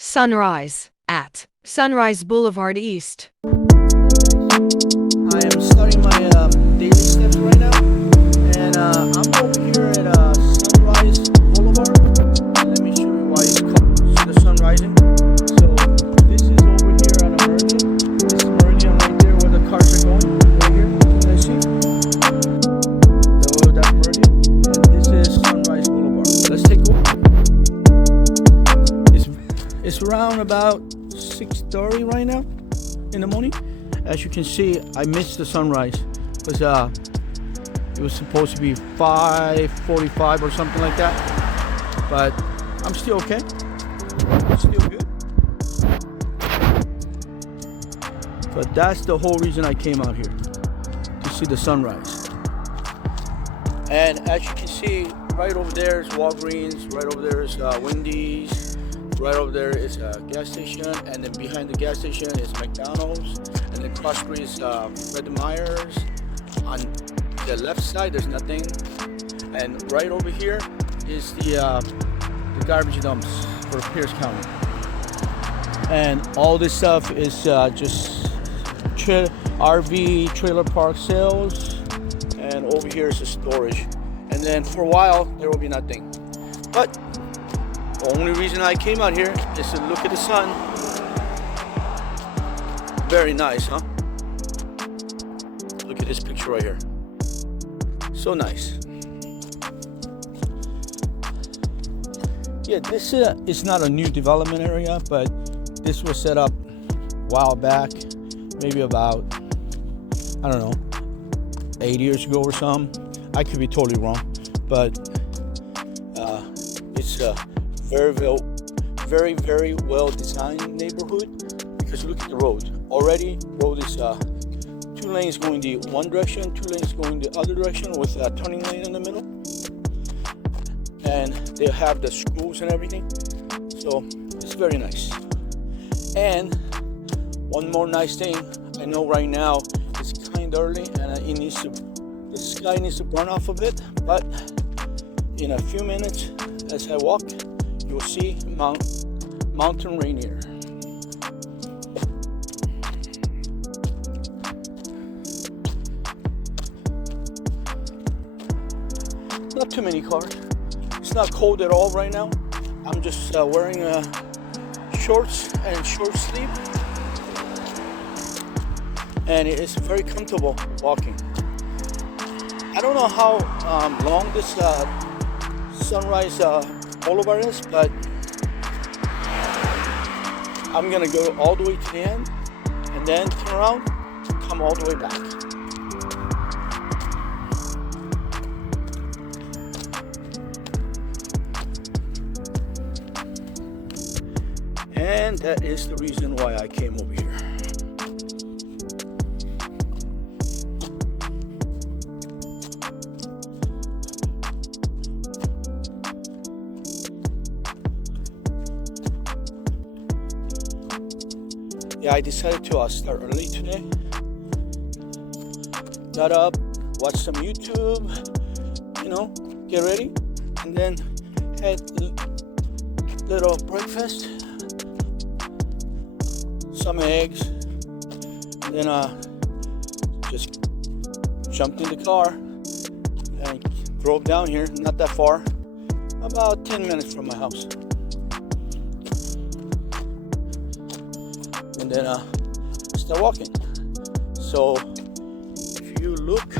Sunrise at Sunrise Boulevard East. I am starting my daily steps right now, and I'm over here at Sunrise Boulevard. Let me show you why it's called the sun rising. So this is over here on a meridian. This is meridian right there where the cars are going. Right here, can you see? That meridian, and this is Sunrise Boulevard. Let's take a look. It's around about 6:30 right now in the morning. As you can see, I missed the sunrise because it was supposed to be 5:45 or something like that. But I'm still okay. Still good. But that's the whole reason I came out here, to see the sunrise. And as you can see, right over there is Walgreens, right over there is Wendy's, right over there is a gas station, and then behind the gas station is McDonald's, and then cross street is Fred Meyer's. On the left side there's nothing, and right over here is the garbage dumps for Pierce County. And all this stuff is just RV trailer park sales, and over here is the storage. And then for a while there will be nothing. But the only reason I came out here is to look at the sun. Very nice, huh? Look at this picture right here. So nice. Yeah, this is not a new development area, but this was set up a while back, maybe about, I don't know, 8 years ago or something. I could be totally wrong, but it's a very well designed neighborhood, because look at the road. Already, road is 2 lanes going the one direction, 2 lanes going the other direction, with a turning lane in the middle. And they have the schools and everything, so it's very nice. And one more nice thing, I know right now it's kind of early and the sky needs to burn off a bit, but in a few minutes as I walk, you'll see mountain rainier. Not too many cars. It's not cold at all right now. I'm just wearing shorts and short sleeve, and it is very comfortable walking. I don't know how long this Sunrise Boulevard is, but I'm gonna go all the way to the end and then turn around and come all the way back. And that is the reason why I came over here. Yeah, I decided to start early today. Got up, watched some YouTube, get ready, and then had a little breakfast, some eggs, and then just jumped in the car and drove down here, not that far, about 10 minutes from my house. And then start walking. So if you look,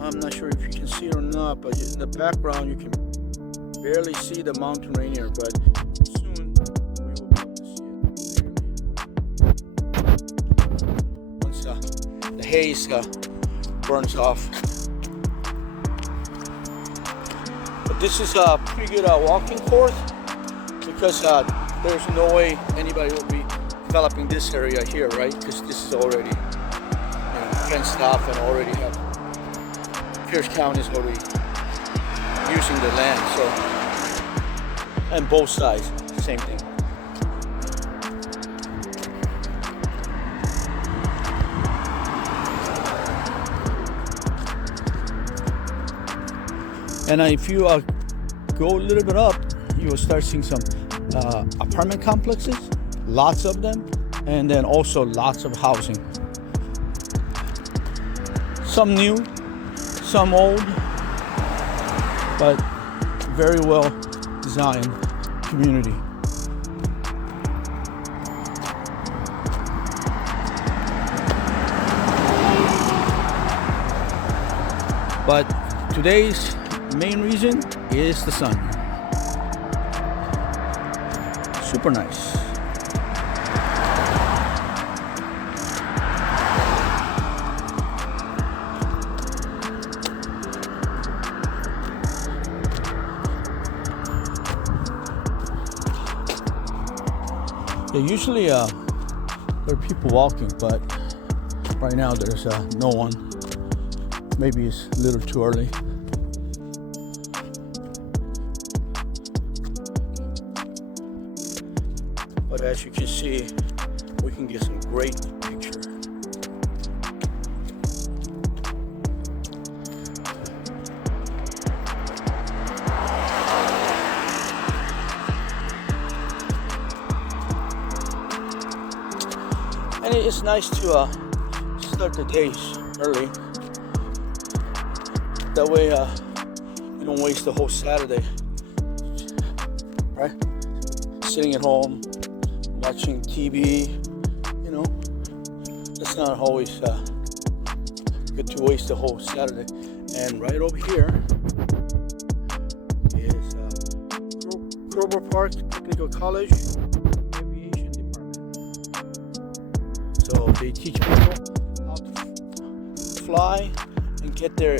I'm not sure if you can see it or not, but in the background you can barely see the mountain rainier, but soon we will be able to see it once the haze burns off. But this is a pretty good walking course, because there's no way anybody will be developing this area here, right? Because this is already fenced off, and already have Pierce County is already using the land, so, and both sides, same thing. And if you go a little bit up, you will start seeing some apartment complexes, lots of them, and then also lots of housing. Some new, some old, but very well designed community. But today's main reason is the sun. Super nice. Yeah, usually there are people walking, but right now there's no one. Maybe it's a little too early. But as you can see, we can get some great picture. And it's nice to start the days early. That way you don't waste the whole Saturday, right? Sitting at home, watching TV, you know, it's not always good to waste the whole Saturday. And right over here is Grover Park Technical College Aviation Department. So they teach people how to fly and get their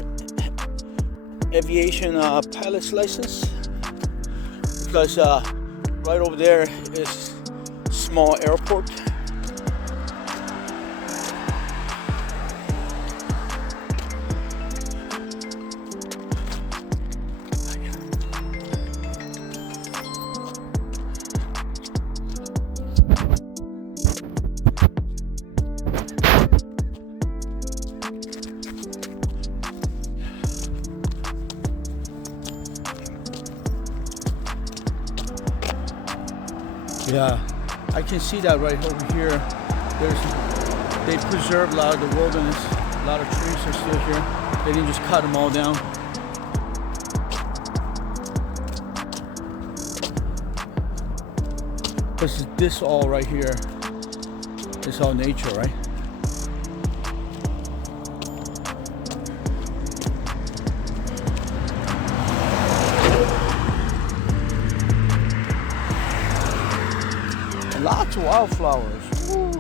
aviation pilot's license, because right over there is small airport. Yeah, I can see that right over here. They preserved a lot of the wilderness. A lot of trees are still here. They didn't just cut them all down. This all right here is all nature, right? Lots of wildflowers. Ooh.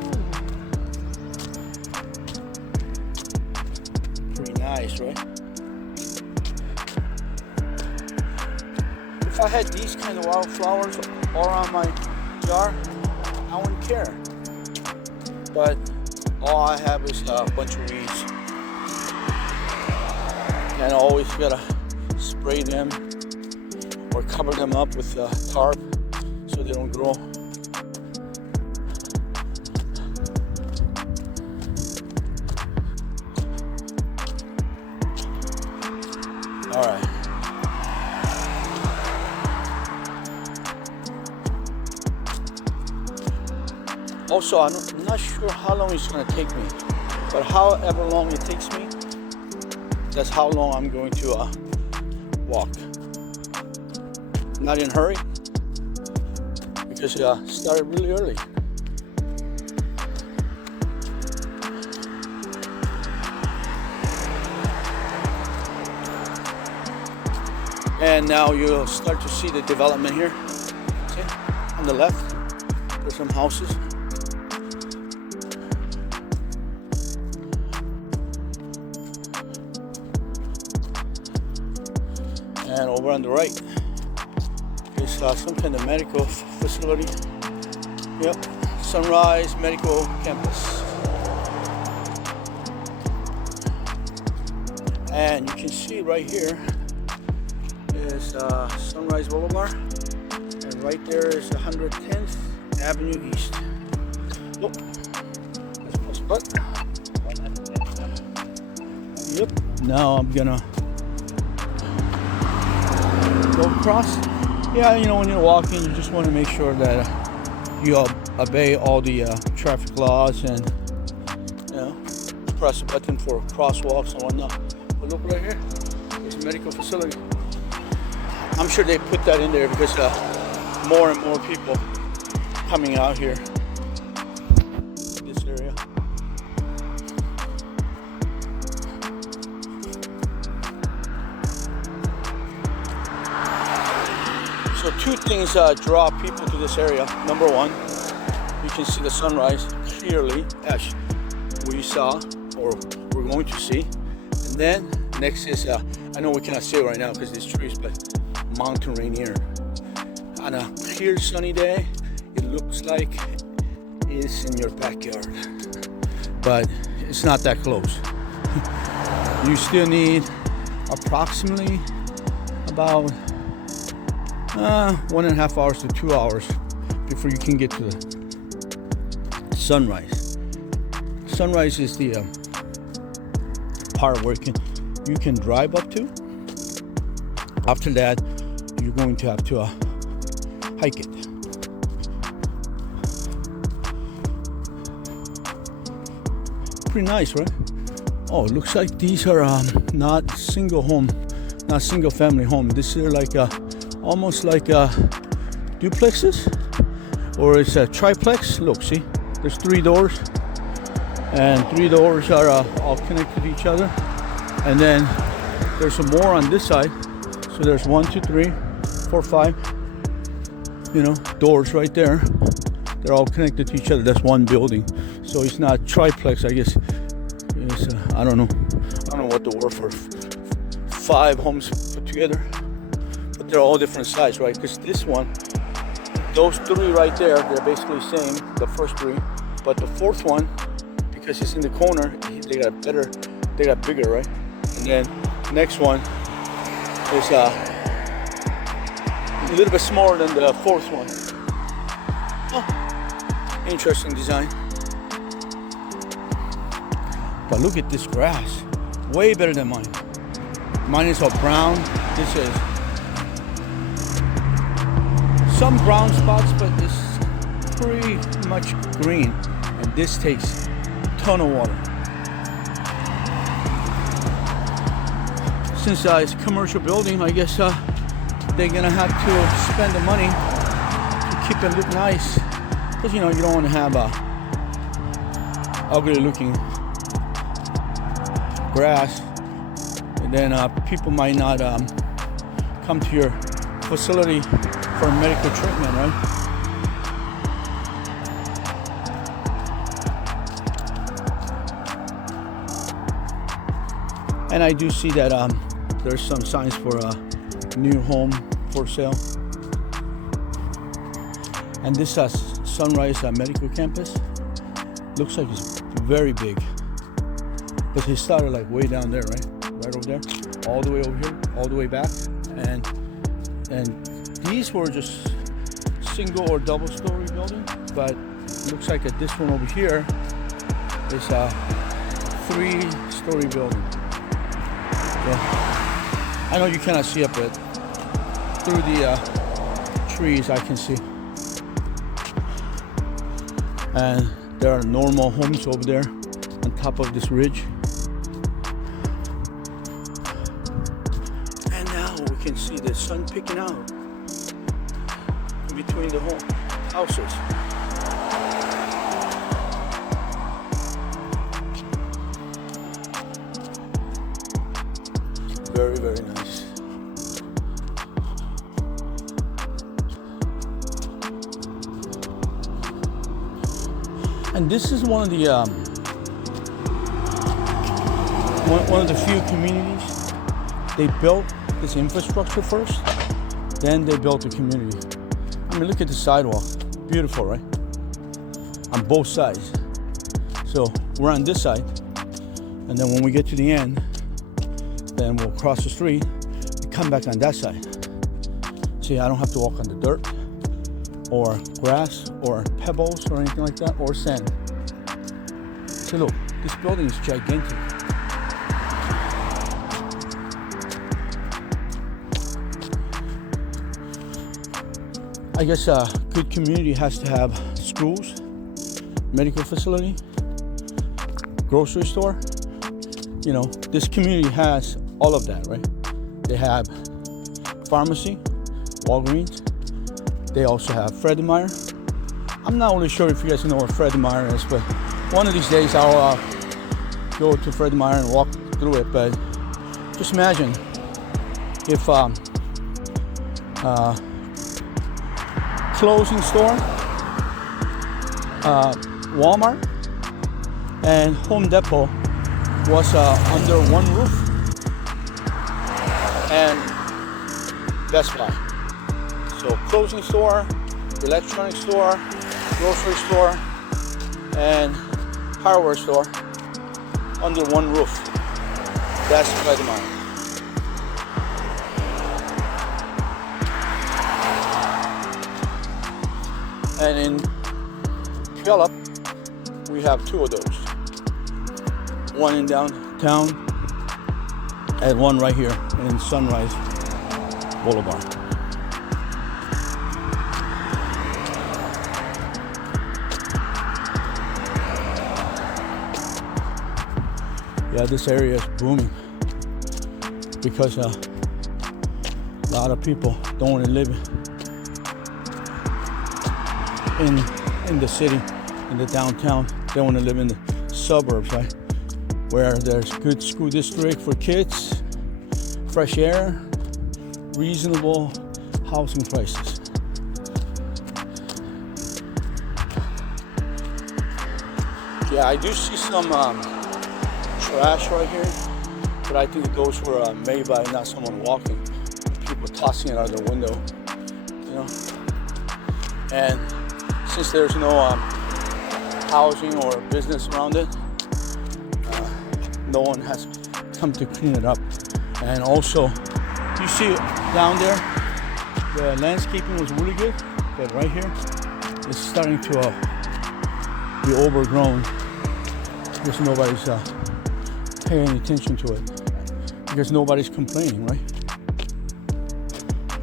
Pretty nice, right? If I had these kind of wildflowers all around my jar, I wouldn't care. But all I have is a bunch of weeds. And I always gotta spray them or cover them up with tarp so they don't grow. All right. Also, I'm not sure how long it's going to take me, but however long it takes me, that's how long I'm going to walk. Not in a hurry, because it started really early. And now you'll start to see the development here. See, on the left, there's some houses. And over on the right is some kind of medical facility. Yep, Sunrise Medical Campus. And you can see right here is Sunrise Boulevard, and right there is 110th Avenue East. Oh, let's press the button. Yep. Now I'm gonna go across Yeah, you know, when you're walking, you just want to make sure that you obey all the traffic laws and, you know, press a button for crosswalks and whatnot. But look right here, there's a medical facility. I'm sure they put that in there because more and more people coming out here in this area. So two things draw people to this area. Number one, you can see the sunrise clearly, as we saw or we're going to see. And then next is, I know we cannot see it right now because there's trees, but mountain rainier. On a clear sunny day, it looks like it's in your backyard, but it's not that close. You still need approximately about 1.5 hours to 2 hours before you can get to the sunrise. Sunrise is the part where you can drive up to. After that, you're going to have to hike it. Pretty nice, right? Oh, it looks like these are not single family home. This is like almost like duplexes, or it's a triplex. Look, see, there's 3 doors, and 3 doors are all connected to each other. And then there's some more on this side. So there's 1, 2, 3, 4, 5, you know, doors right there. They're all connected to each other. That's one building. So it's not triplex, I guess. It's, I don't know what the word for 5 homes put together. But they're all different size, right? Because this one, those 3 right there, they're basically the same, the first 3. But the 4th one, because it's in the corner, they got bigger, right? And then next one is a little bit smaller than the 4th one. Oh, interesting design. But look at this grass, way better than mine. Mine is all brown. This is some brown spots, but it's pretty much green. And this takes a ton of water. Since it's a commercial building, I guess they're gonna have to spend the money to keep it look nice. Because, you know, you don't want to have ugly looking grass, and then people might not come to your facility for medical treatment, right? And I do see that there's some signs for a new home for sale. And this Sunrise Medical Campus looks like it's very big. But he started like way down there, right? Right over there, all the way over here, all the way back. And these were just single or double story building. But it looks like this one over here is a 3-story building. Yeah. I know you cannot see up it. Through the trees I can see. And there are normal homes over there on top of this ridge. And now we can see the sun peeking out in between the houses. Very, very nice. And this is one of the one of the few communities they built this infrastructure first, then they built the community. I mean, look at the sidewalk, beautiful, right? On both sides. So we're on this side, and then when we get to the end, then we'll cross the street and come back on that side. See, I don't have to walk on the dirt or grass or pebbles or anything like that, or sand. See, look, this building is gigantic. I guess a good community has to have schools, medical facility, grocery store. You know, this community has all of that, right? They have pharmacy, Walgreens. They also have Fred Meyer. I'm not really sure if you guys know what Fred Meyer is, but one of these days I'll go to Fred Meyer and walk through it. But just imagine if clothing store, Walmart, and Home Depot was under one roof, and Best Buy. So clothing store, electronic store, grocery store, and hardware store under one roof. That's Fred Meyer. And in Puyallup, we have two of those. One in downtown and one right here in Sunrise Boulevard. Yeah, this area is booming because a lot of people don't want to live in the city, in the downtown. They want to live in the suburbs, right? Where there's good school district for kids, fresh air, reasonable housing prices. Yeah, I do see some trash right here, but I think those were made by not someone walking, people tossing it out the window, you know. And since there's no housing or business around it, no one has come to clean it up. And also, you see down there, the landscaping was really good, but right here, it's starting to be overgrown because nobody's paying attention to it, because nobody's complaining, right?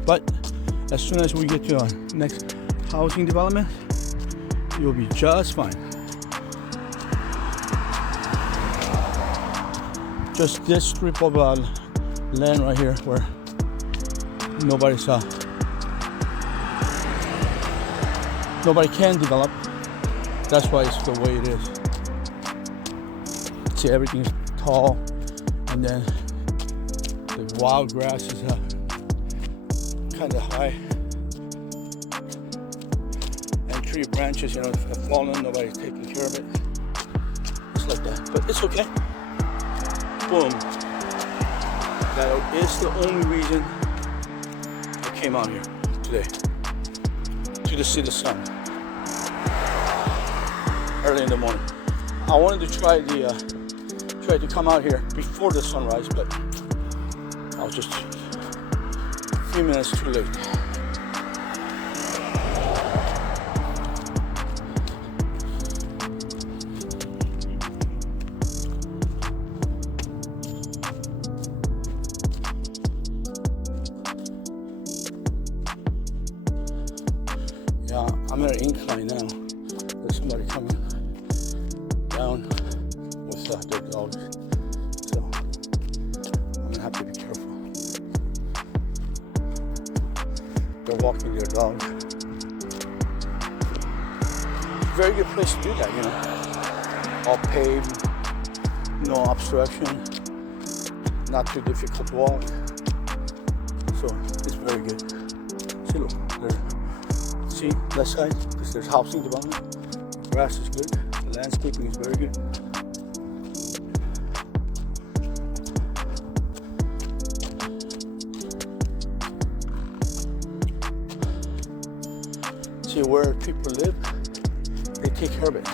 But as soon as we get to our next housing development, you'll be just fine. Just this strip of land right here where nobody can develop. That's why it's the way it is. See, everything's tall, and then the wild grass is kind of high, and tree branches, you know, have fallen. Nobody's taking care of it. It's like that, but it's okay. Boom. That is the only reason I came out here today, to see the sun early in the morning. I wanted to try to come out here before the sunrise, but I was just a few minutes too late. Yeah, I'm at an incline now. There's somebody coming down with their dogs, so I'm gonna have to be careful. They're walking their dog. Very good place to do that, you know. All paved, no obstruction, not too difficult to walk. So it's very good. See, look, see, left side, because there's housing development. The grass is good, the landscaping is very good. See, where people live, they take care of it.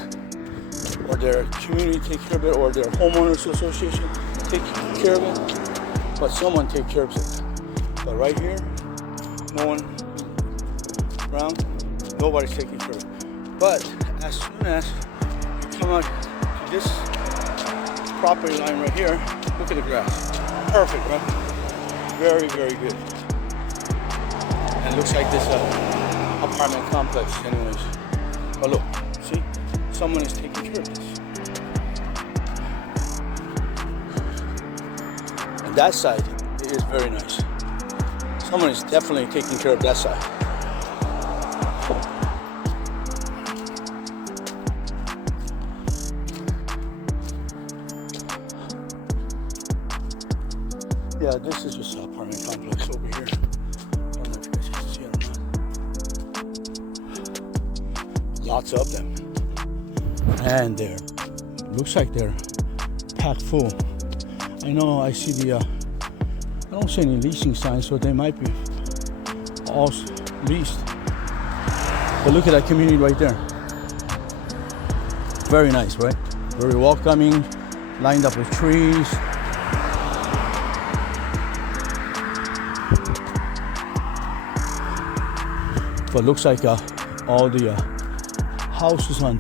Or their community take care of it, or their homeowners association take care of it. But someone takes care of it. But right here, no one around, nobody's taking care of it. But as soon as you come out to this property line right here, look at the grass. Perfect, right? Very, very good. And it looks like this apartment complex anyways. But look, see, someone is taking care of this. And that side is very nice. Someone is definitely taking care of that side. Yeah, this is just an apartment complex over here. I don't know if you guys can see it or not. Lots of them. And they're, looks like they're packed full. I know I see the, I don't see any leasing signs, so they might be all leased. But look at that community right there. Very nice, right? Very welcoming, lined up with trees. But looks like all the houses on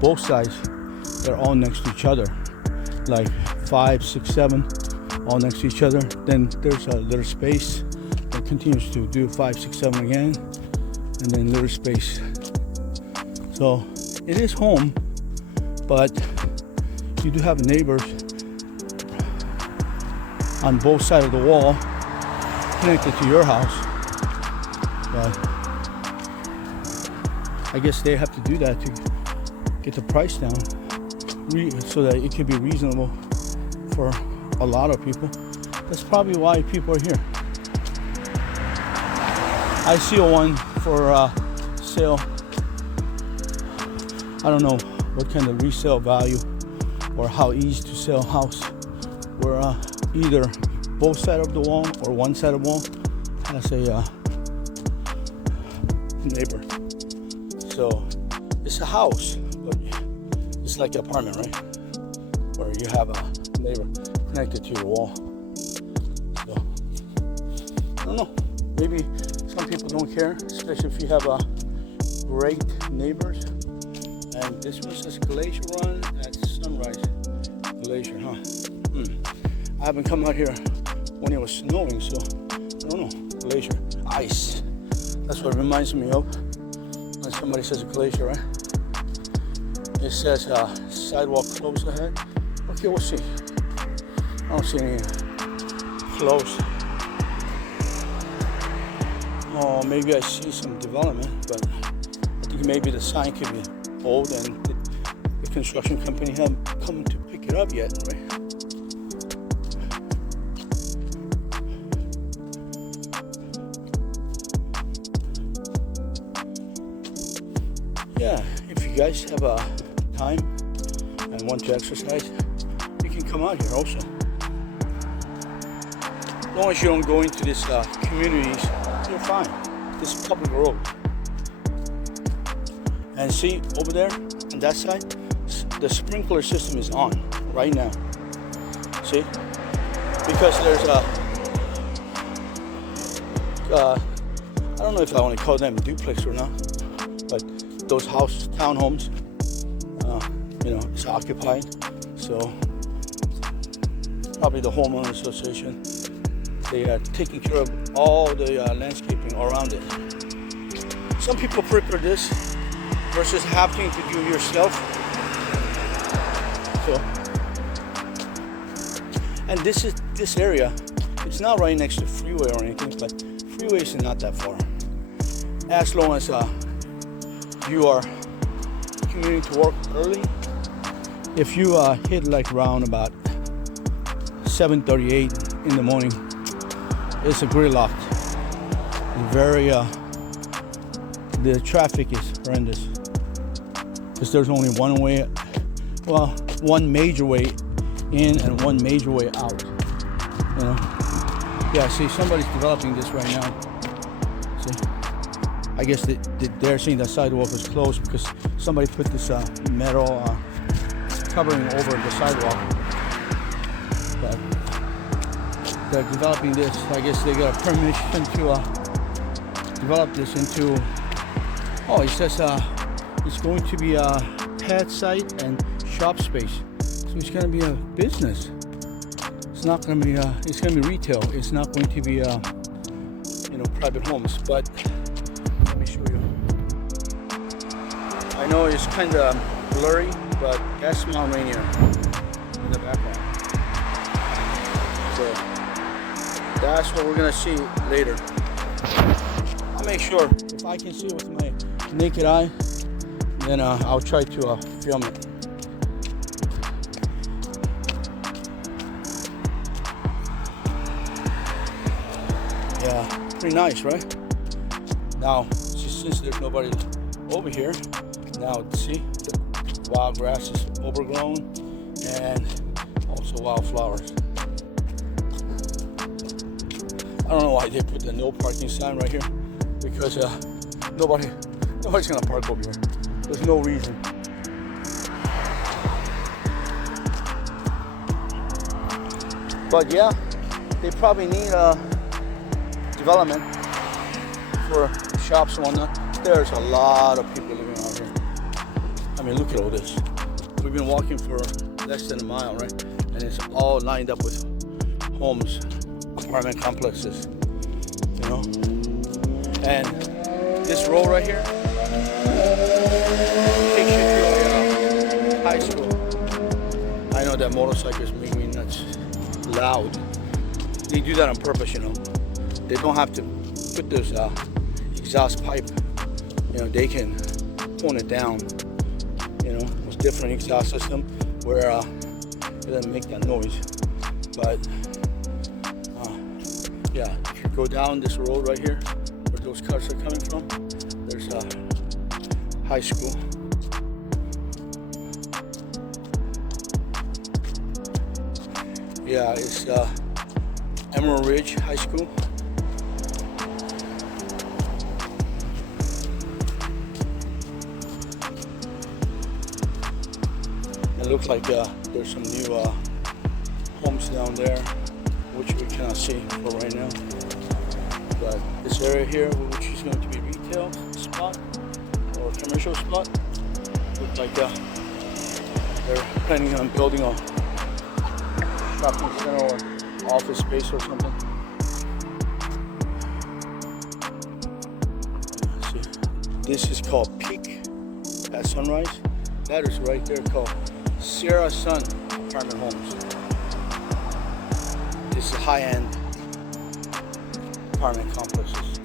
both sides, they're all next to each other. Like 5, 6, 7, all next to each other. Then there's a little space that continues to do 5, 6, 7 again. And then little space. So it is home, but you do have neighbors on both sides of the wall connected to your house. But I guess they have to do that to get the price down so that it could be reasonable for a lot of people. That's probably why people are here. I see one for sale. I don't know what kind of resale value or how easy to sell house where either both sides of the wall or one side of the wall has a neighbor. So it's a house, but it's like an apartment, right? Where you have a neighbor connected to your wall. So I don't know. Maybe some people don't care, especially if you have great neighbors. And this one says Glacier Run at Sunrise Glacier, huh? I haven't come out here when it was snowing, so I don't know. Glacier, ice. That's what it reminds me of. When somebody says a glacier, right? It says sidewalk closed ahead. Okay, we'll see. I don't see any closed. Oh, maybe I see some development, but I think maybe the sign could be old and the construction company haven't come to pick it up yet, right? Yeah, if you guys have time and want to exercise, you can come out here also. As long as you don't go into these communities, you're fine. This is public road. And see, over there, on that side, the sprinkler system is on right now. See? Because there's I don't know if I want to call them duplex or not, but those houses, townhomes, it's occupied. So probably the homeowner association, they are taking care of all the landscaping around it. Some people prefer this versus having to do yourself. So, and this area, it's not right next to freeway or anything, but freeway is not that far. As long as you are commuting to work early, if you hit like around about 7:38 in the morning, it's a gridlock. The traffic is horrendous because there's only one way, well, one major way in and one major way out. You know? Yeah, see, somebody's developing this right now. See, I guess they're saying the sidewalk was closed because somebody put this metal covering over the sidewalk. But they're developing this. I guess they got permission to develop this into. Oh, it says it's going to be a pad site and shop space. So it's going to be a business. It's not going to be. It's going to be retail. It's not going to be private homes. But let me show you. I know it's kind of blurry, but that's Mount Rainier in the background. So that's what we're gonna see later. I'll make sure if I can see it with my naked eye, then I'll try to film it. Yeah, pretty nice, right? Now, since there's nobody over here, now see, the wild grass is overgrown and also wildflowers. I don't know why they put the no parking sign right here, because nobody's gonna park over here. There's no reason. But yeah, they probably need development for shops and whatnot. There's a lot of people living out here. I mean, look at all this. We've been walking for less than a mile, right? And it's all lined up with homes, apartment complexes, you know? And this road right here takes you to a high school. I know that motorcycles make me nuts, loud. They do that on purpose, you know? They don't have to put this exhaust pipe, you know, they can tone it down, you know, with different exhaust system where it doesn't make that noise. But yeah, if you go down this road right here, where those cars are coming from, there's a high school. Yeah, it's Emerald Ridge High School. It looks like there's some new homes down there, which we cannot see for right now. But this area here, which is going to be retail spot or commercial spot, looks like they're planning on building a shopping center or office space or something. Let's see. This is called Peak at Sunrise. That is right there called Sierra Sun Apartment Homes. This is high-end apartment complexes.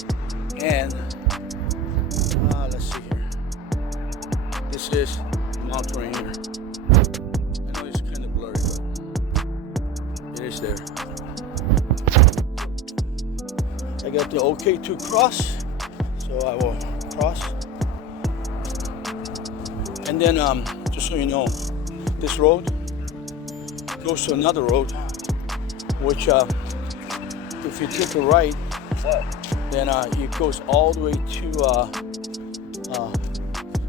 And let's see here. This is Mount Rainier. I know it's kind of blurry, but it is there. I got the OK to cross, so I will cross. And then, just so you know, this road goes to another road, which if you take a right, then it goes all the way to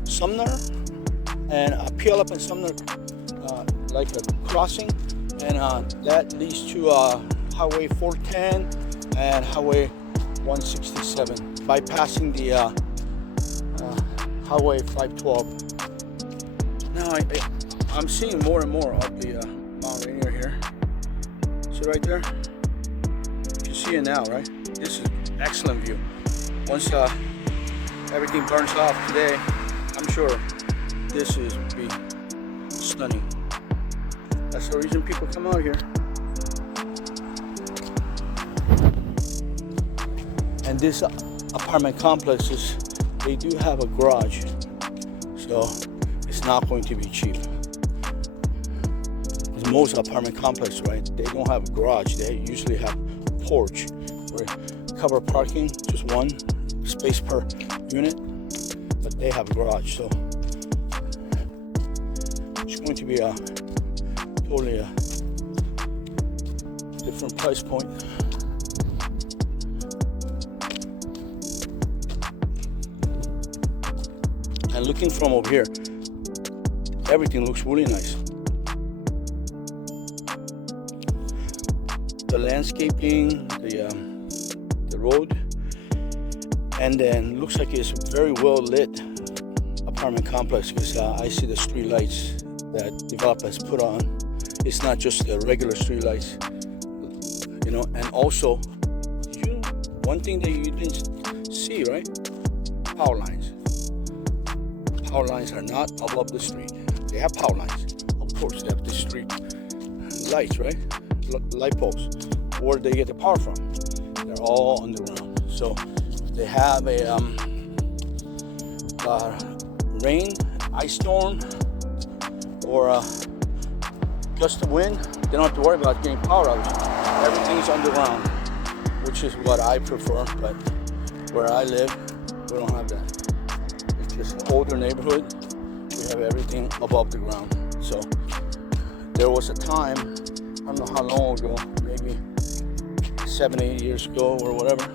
Sumner and Puyallup and Sumner, like a crossing, and that leads to Highway 410 and Highway 167, bypassing the Highway 512. Now I'm seeing more and more of the Mount Rainier here. See right there? You see it now, right? This is excellent view. Once everything burns off today, I'm sure this is be stunning. That's the reason people come out here. And this apartment complexes, they do have a garage, so it's not going to be cheap. Most apartment complexes, right, they don't have a garage. They usually have a porch where cover parking, just one space per unit, but they have a garage, so it's going to be a totally a different price point. And looking from over here, everything looks really nice. The landscaping, the road, and then looks like it's a very well lit apartment complex, because I see the street lights that developers put on. It's not just the regular street lights, you know. And also, one thing that you didn't see, right? Power lines. power lines are not above the street. They have power lines. Of course, they have the street lights, right? Light posts. Where they get the power from? They're all underground. So if they have a rain, ice storm, or a gust of wind, they don't have to worry about getting power outage. Everything's underground, which is what I prefer, but where I live, we don't have that. It's just an older neighborhood. We have everything above the ground. So there was a time, I don't know how long ago, maybe 7-8 years ago or whatever,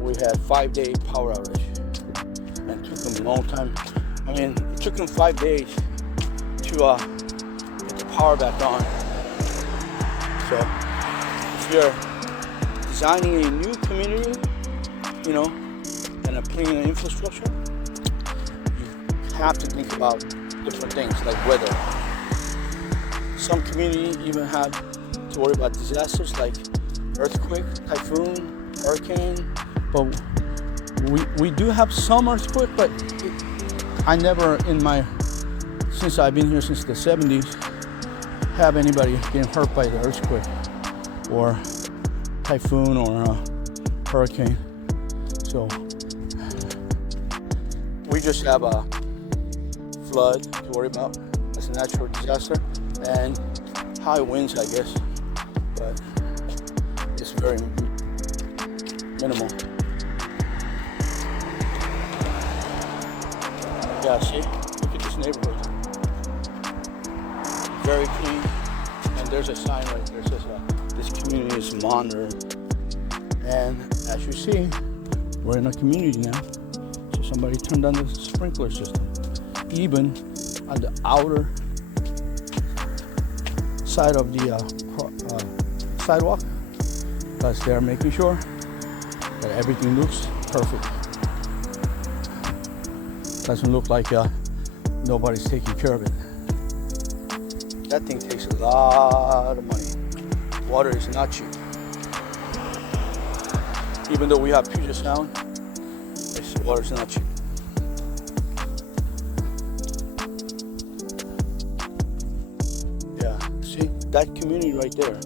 we had 5-day power outage. And it took them a long time. I mean, it took them 5 days to get the power back on. So if you're designing a new community, you know, and putting in infrastructure, you have to think about different things like weather. Some communities even have to worry about disasters like earthquake, typhoon, hurricane. But we do have some earthquake, but I never since I've been here since the 70s, have anybody getting hurt by the earthquake or typhoon or hurricane. So we just have a flood to worry about as a natural disaster and high winds, I guess, but it's very minimal. Yeah, see, look at this neighborhood. Very clean, and there's a sign right there that says this community is monitored. And as you see, we're in a community now. So somebody turned on the sprinkler system, even on the outer side of the sidewalk, because they're making sure that everything looks perfect. Doesn't look like nobody's taking care of it. That thing takes a lot of money. Water is not cheap. Even though we have Puget Sound, this water is not cheap. Yeah, see, that community right there,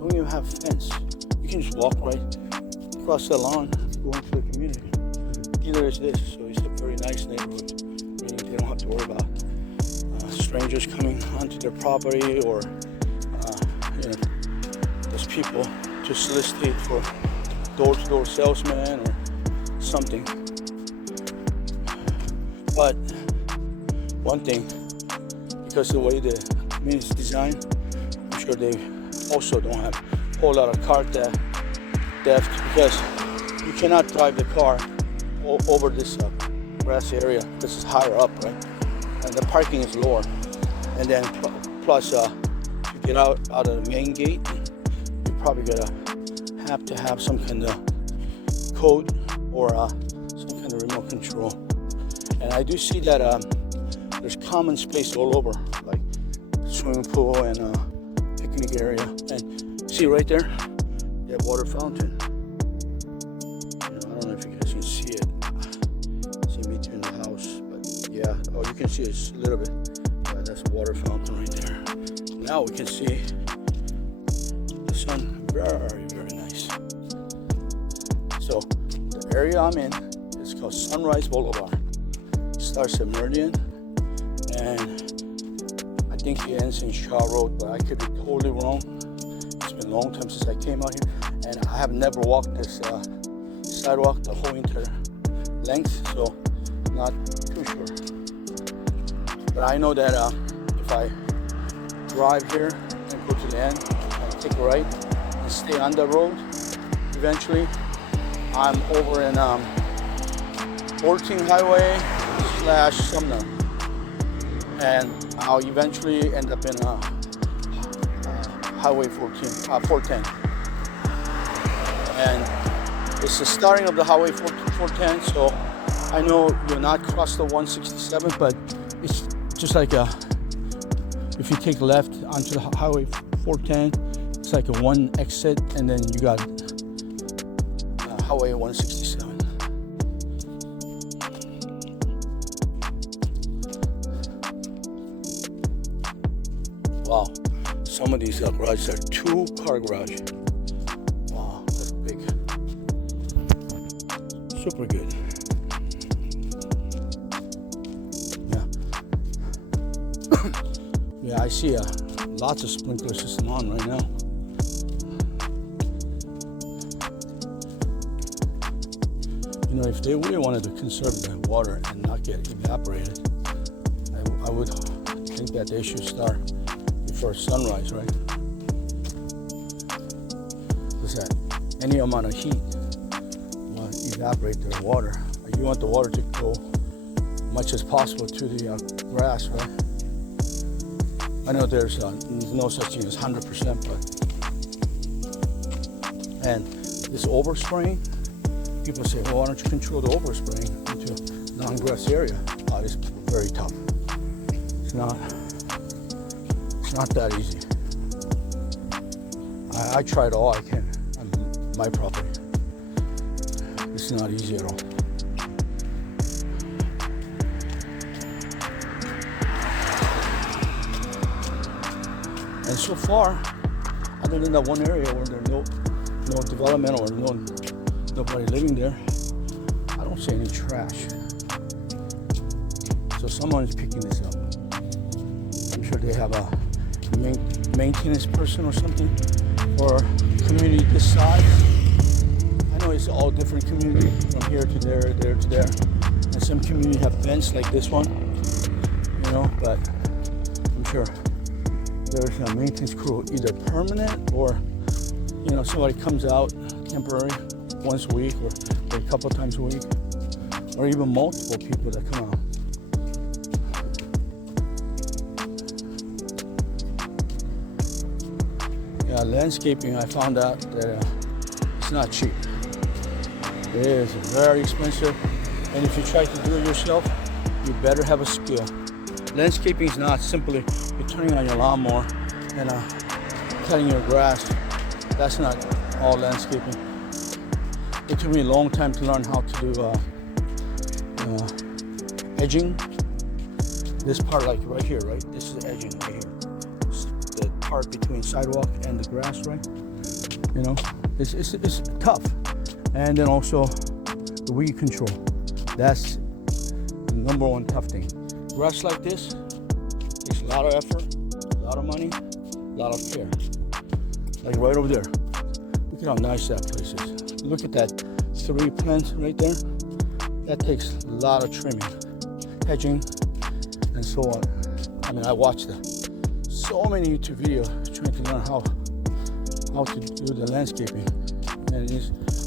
don't even have a fence. You can just walk right across the lawn, go into the community. Neither is this, so it's a very nice neighborhood. Meaning they don't have to worry about strangers coming onto their property or those people just solicited for door-to-door salesman or something. But one thing, because the way the community is designed, I'm sure they also don't have a whole lot of car theft because you cannot drive the car over this grass area. This is higher up, right? And the parking is lower. And then plus to get out of the main gate, you probably have to have some kind of code or some kind of remote control. And I do see that there's common space all over, like swimming pool and picnic area. And see right there, they have water fountain. I don't know if you guys can see it. It's in between the house, but yeah. Oh, you can see it just a little bit. Yeah, that's a water fountain right there. Now we can see the sun. Very, very nice. So the area I'm in is called Sunrise Boulevard. It starts at Meridian, and I think it ends in Shaw Road, but I could be totally wrong. It's been a long time since I came out here, and I have never walked this sidewalk the whole entire length, so not too sure. But I know that if I drive here and go to the end and take a right and stay on the road, eventually I'm over in 14 Highway / Sumner, and I'll eventually end up in Highway 410. And it's the starting of the Highway 410, so I know you'll not cross the 167, but it's just like if you take left onto the Highway 410, it's like a one exit, and then you got Highway 167. Wow, some of these garages are 2-car garage. Wow, that's big. Super good. Yeah. Yeah, I see lots of sprinkler system on right now. You know, if they really wanted to conserve the water and not get evaporated, I would think that they should start before sunrise, right? Because that any amount of heat will evaporate the water. You want the water to go much as possible to the grass, right? I know there's no such thing as 100%, but and this overspraying, people say, well, why don't you control the overspraying into non-grass area? It's very tough. It's not that easy. I tried all I can on my property. It's not easy at all. And so far, other than that one area where there's no development or nobody living there, I don't see any trash. So someone is picking this up. I'm sure they have a maintenance person or something for community this size. I know it's all different community from here to there to there. And some community have vents like this one, you know, but I'm sure there's a maintenance crew, either permanent or, you know, somebody comes out temporary once a week or a couple times a week, or even multiple people that come out. Yeah, landscaping, I found out that it's not cheap. It is very expensive, and if you try to do it yourself, you better have a skill. Landscaping is not simply you're turning on your lawnmower and cutting your grass. That's not all landscaping. It took me a long time to learn how to do edging. This part, like right here, right? This is edging right here. The part between sidewalk and the grass, right? You know, it's tough. And then also the weed control. That's the number one tough thing. Grass like this takes a lot of effort, a lot of money, a lot of care. Like right over there. Look at how nice that place is. Look at that 3 plants right there. That takes a lot of trimming, hedging, and so on. I mean, I watched so many YouTube videos trying to learn how to do the landscaping, and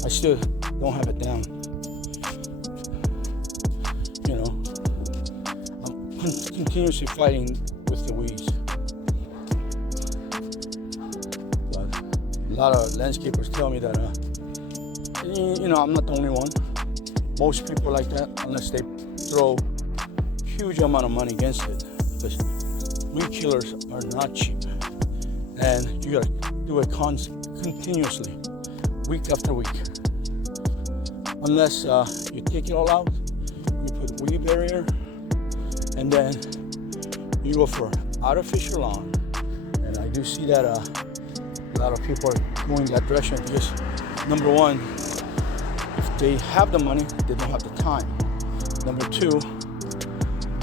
I still don't have it down. You know, I'm continuously fighting with the weeds. But a lot of landscapers tell me that, you know, I'm not the only one. Most people are like that, unless they throw huge amount of money against it. Because weed killers are not cheap, and you gotta do it continuously, week after week. Unless you take it all out, you put weed barrier, and then you go for artificial lawn. And I do see that a lot of people are going that direction because, number one, if they have the money, they don't have the time. Number two,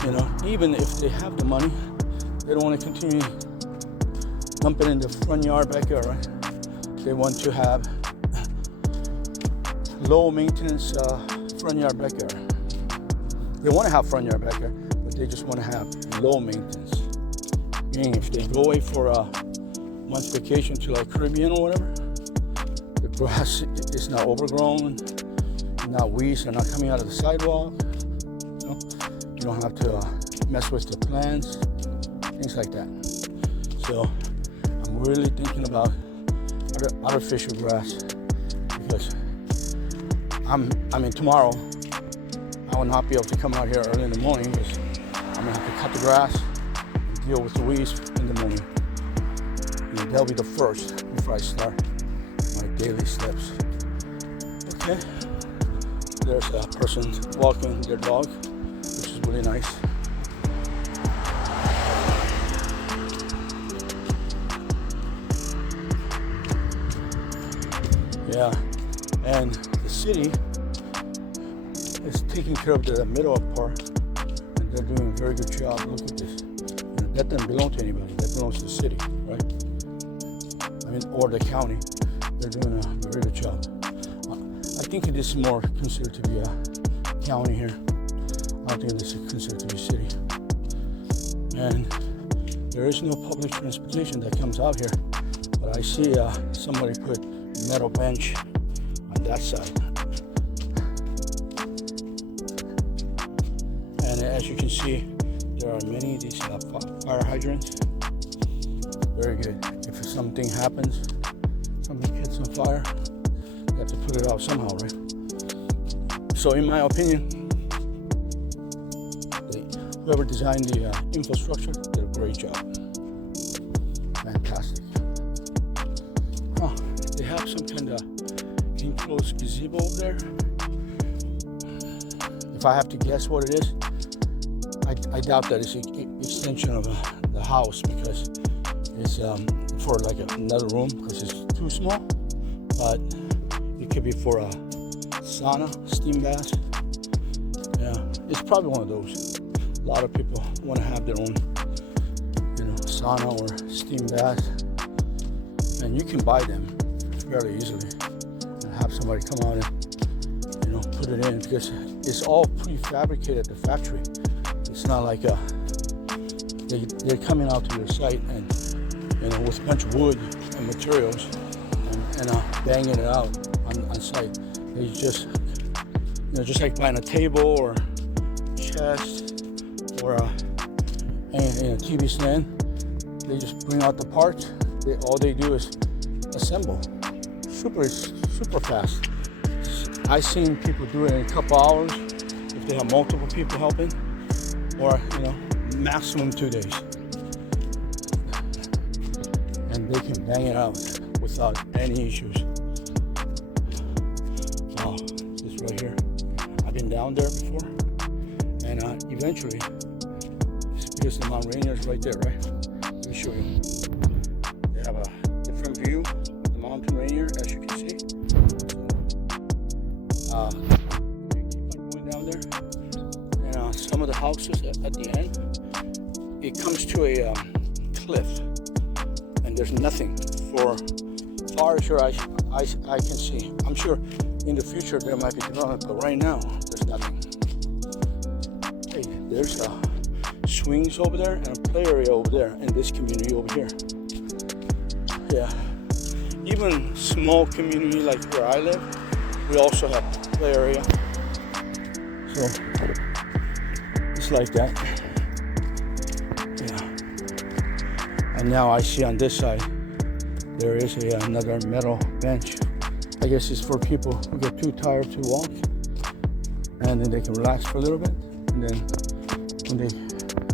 you know, even if they have the money, they don't want to continue dumping in the front yard, backyard, right? They want to have low maintenance front yard, backyard. They want to have front yard, backyard, but they just want to have low maintenance. Meaning if they go away for a month's vacation to like Caribbean or whatever, the grass is not overgrown, not weeds are not coming out of the sidewalk. You know, you don't have to mess with the plants, things like that. So I'm really thinking about artificial grass because I mean tomorrow I will not be able to come out here early in the morning because I'm gonna have to cut the grass and deal with the weeds in the morning. And that'll be the first before I start my daily steps. Okay, there's a person walking their dog, which is really nice. Yeah, and the city is taking care of the middle part, and they're doing a very good job. Look at this. That doesn't belong to anybody. That belongs to the city, right? I mean, or the county. They're doing a very good job. I think this is more considered to be a county here. I don't think this is considered to be city. And there is no public transportation that comes out here. But I see somebody put a metal bench on that side. And as you can see, there are many of these fire hydrants. Very good. If something happens, something gets on fire, they have to put it out somehow, right? So in my opinion, whoever designed the infrastructure did a great job. Fantastic. Oh, they have some kind of enclosed gazebo over there. If I have to guess what it is, I doubt that it's an extension of the house, because it's for like another room, because it's too small. But it could be for a sauna, steam bath. Yeah, it's probably one of those. A lot of people want to have their own, sauna or steam bath, and you can buy them fairly easily and have somebody come out and put it in, because it's all prefabricated at the factory. It's not like they're coming out to your site and with a bunch of wood and materials and banging it out on site. They just just like buying a table or chest or a TV stand. They just bring out the parts. All they do is assemble. Super fast. I've seen people do it in a couple hours if they have multiple people helping, or maximum 2 days, and they can bang it out without any issues. Wow, this right here, I've been down there before, and eventually, because the Mount Rainier is right there, right? Let me show you. They have a different view of the Mountain Rainier, as you can see. You keep on going down there, and some of the houses at the end, it comes to a cliff, and there's nothing for far as your eyes I can see. I'm sure in the future there might be development, but right now there's nothing. Hey, there's swings over there and a play area over there, and this community over here. Yeah, even small community like where I live, we also have play area. So it's like that. Yeah. And now I see on this side there is another metal bench. I guess it's for people who get too tired to walk, and then they can relax for a little bit, and then when they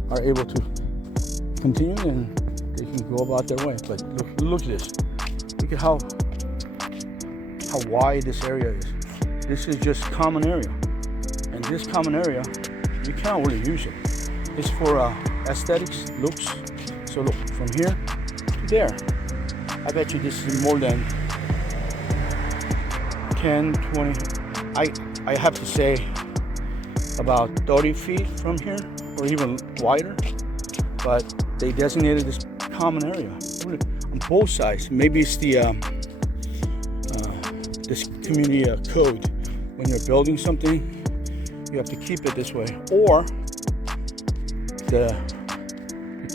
are able to continue, then they can go about their way. But look at this. Look at how wide this area is. This is just common area, and this common area you can't really use it. It's for aesthetics, looks. So look, from here to there, I bet you this is more than 10, 20, I have to say about 30 feet from here, or even wider. But they designated this common area on both sides. Maybe it's the this community code. When you're building something, you have to keep it this way, or the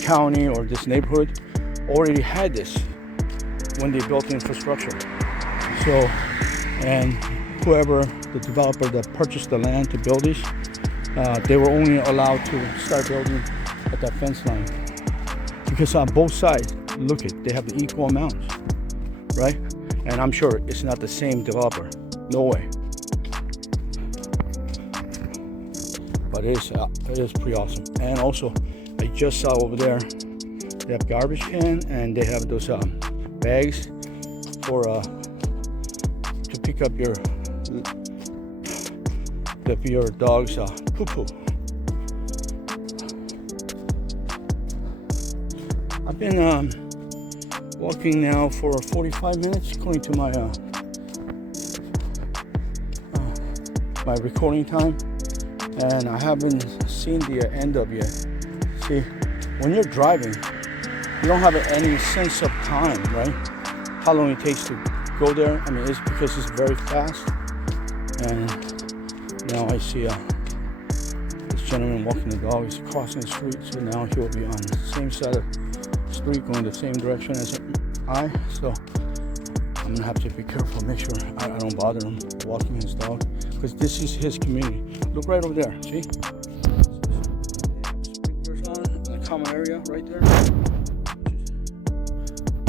county or this neighborhood already had this when they built the infrastructure. So, and whoever, the developer that purchased the land to build this, they were only allowed to start building at that fence line, because on both sides, look it, they have the equal amounts, right? And I'm sure it's not the same developer, no way. But it is pretty awesome. And also, I just saw over there, they have garbage can, and they have those bags for to pick up your dog's poo-poo. I've been walking now for 45 minutes according to my my recording time, and I haven't seen the end of yet. See, when you're driving, you don't have any sense of time, right? How long it takes to go there. I mean, it's because it's very fast. And now I see this gentleman walking the dog. He's crossing the street, so now he will be on the same side of the street, going the same direction as I. So I'm gonna have to be careful, make sure I don't bother him walking his dog, because this is his community. Look right over there, see? Sprinklers on in the common area right there.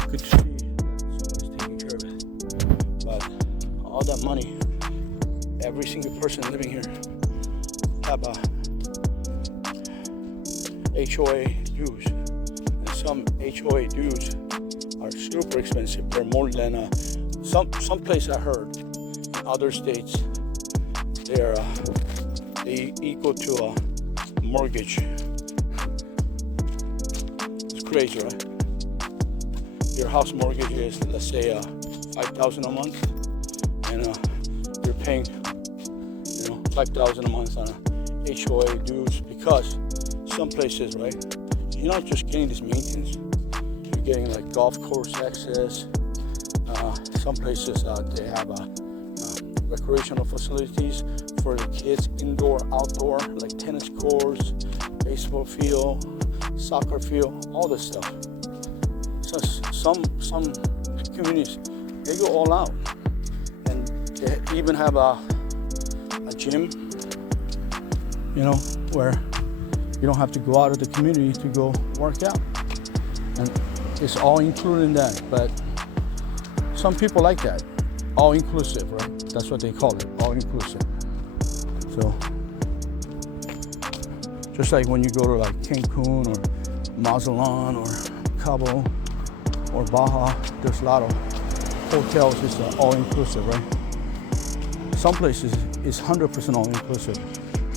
Good to see that somebody's taking care of it. But all that money, every single person living here have a HOA dues, and some HOA dues are super expensive. They're more than some place I heard in other states. They equal to a mortgage. It's crazy, right? Your house mortgage is, let's say, $5,000 a month, and you're paying, $5,000 a month on a HOA dues, because some places, right, you're not just getting this maintenance, you're getting like golf course access. Some places they have recreational facilities for the kids, indoor, outdoor, like tennis courts, baseball field, soccer field, all this stuff. So some communities, they go all out, and they even have a gym, where you don't have to go out of the community to go work out, and it's all included in that. But some people like that, all inclusive, right? That's what they call it, all inclusive. So just like when you go to like Cancun or Mazatlan or Cabo or Baja, there's a lot of hotels, it's all inclusive, right? Some places is 100% all inclusive.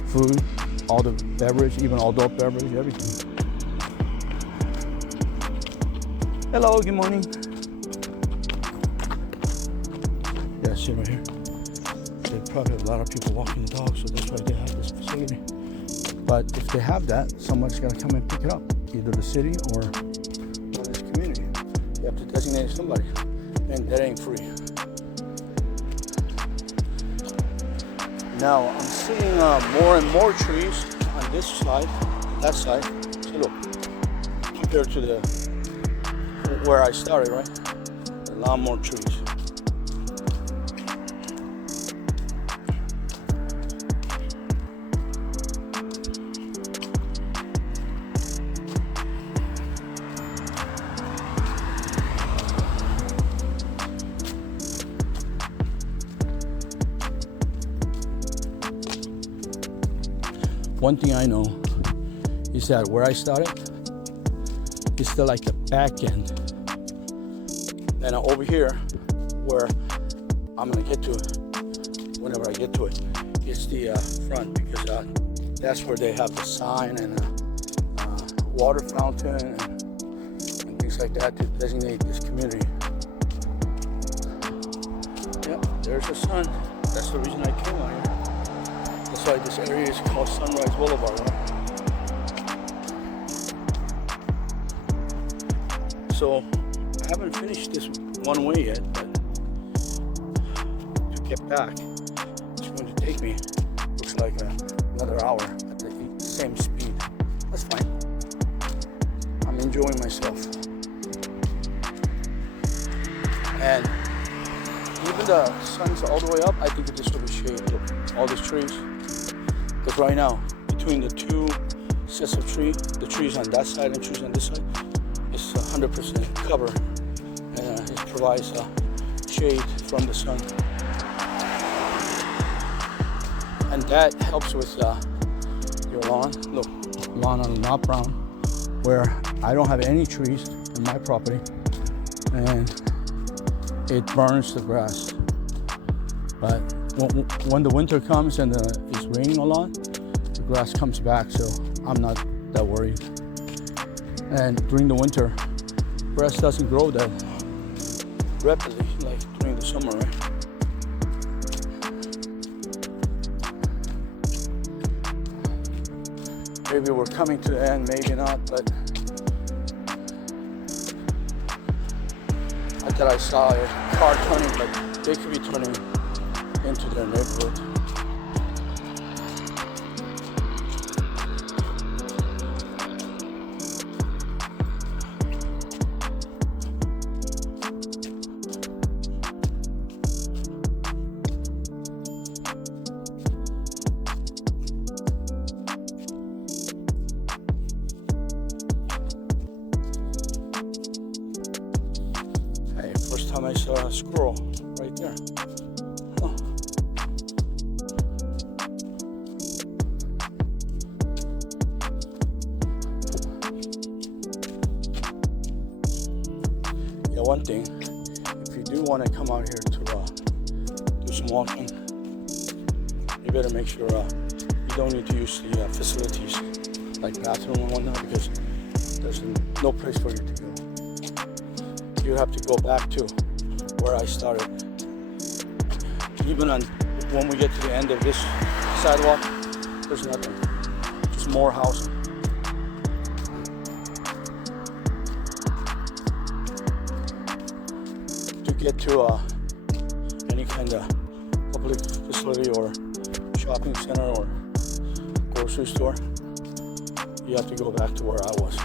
Food, all the beverage, even adult beverage, everything. Hello, good morning. Yeah, see right here. They probably have a lot of people walking the dog, so that's why they have this facility. But if they have that, somebody's got to come and pick it up, either the city or this community. You have to designate somebody, and that ain't free. Now I'm seeing more and more trees on this side, that side. See, look, compared to where I started, right? A lot more trees. One thing I know is that where I started is still like the back end. And over here, where I'm gonna get to it, whenever I get to it, it's the front, because that's where they have the sign and water fountain and things like that to designate this community. Yeah, there's the sun. That's the reason I came out here. That's why this area is called Sunrise Boulevard, right? So I haven't finished this one way yet, but to get back, it's going to take me, looks like another hour at the same speed. That's fine. I'm enjoying myself. And even the sun's all the way up, I think this will be shade. Look, all these trees. Because right now, between the two sets of trees, the trees on that side and trees on this side, it's 100% cover, and it provides shade from the sun. And that helps with your lawn. Look, lawn on not brown, where I don't have any trees in my property, and it burns the grass. But when the winter comes and it's raining a lot, the grass comes back, so I'm not that worried. And during the winter, grass doesn't grow that rapidly like during the summer, right? Maybe we're coming to the end, maybe not, but I thought I saw a car turning, but they could be turning into their neighborhood. First time I saw a squirrel right there. Oh. Yeah, one thing, if you do want to come out here to do some walking, you better make sure you don't need to use the facilities like bathroom and whatnot, because there's no place for you to go. You have to go back to where I started. Even when we get to the end of this sidewalk, there's nothing, just more housing. To get to any kind of public facility or shopping center or grocery store, you have to go back to where I was.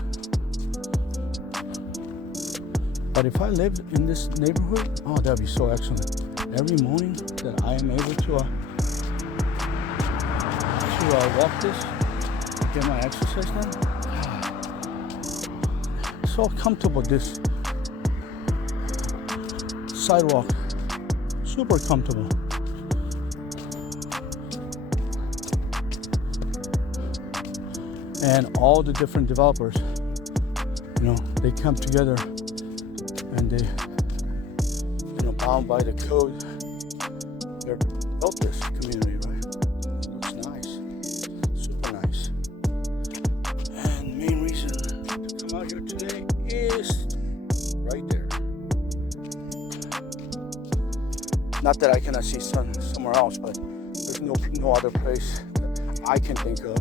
But if I lived in this neighborhood, oh, that'd be so excellent. Every morning that I am able to walk this, get my exercise done. So comfortable, this sidewalk, super comfortable. And all the different developers, they come together and they, bound by the code, they built this community, right? It looks nice, super nice. And the main reason to come out here today is right there. Not that I cannot see sun somewhere else, but there's no other place that I can think of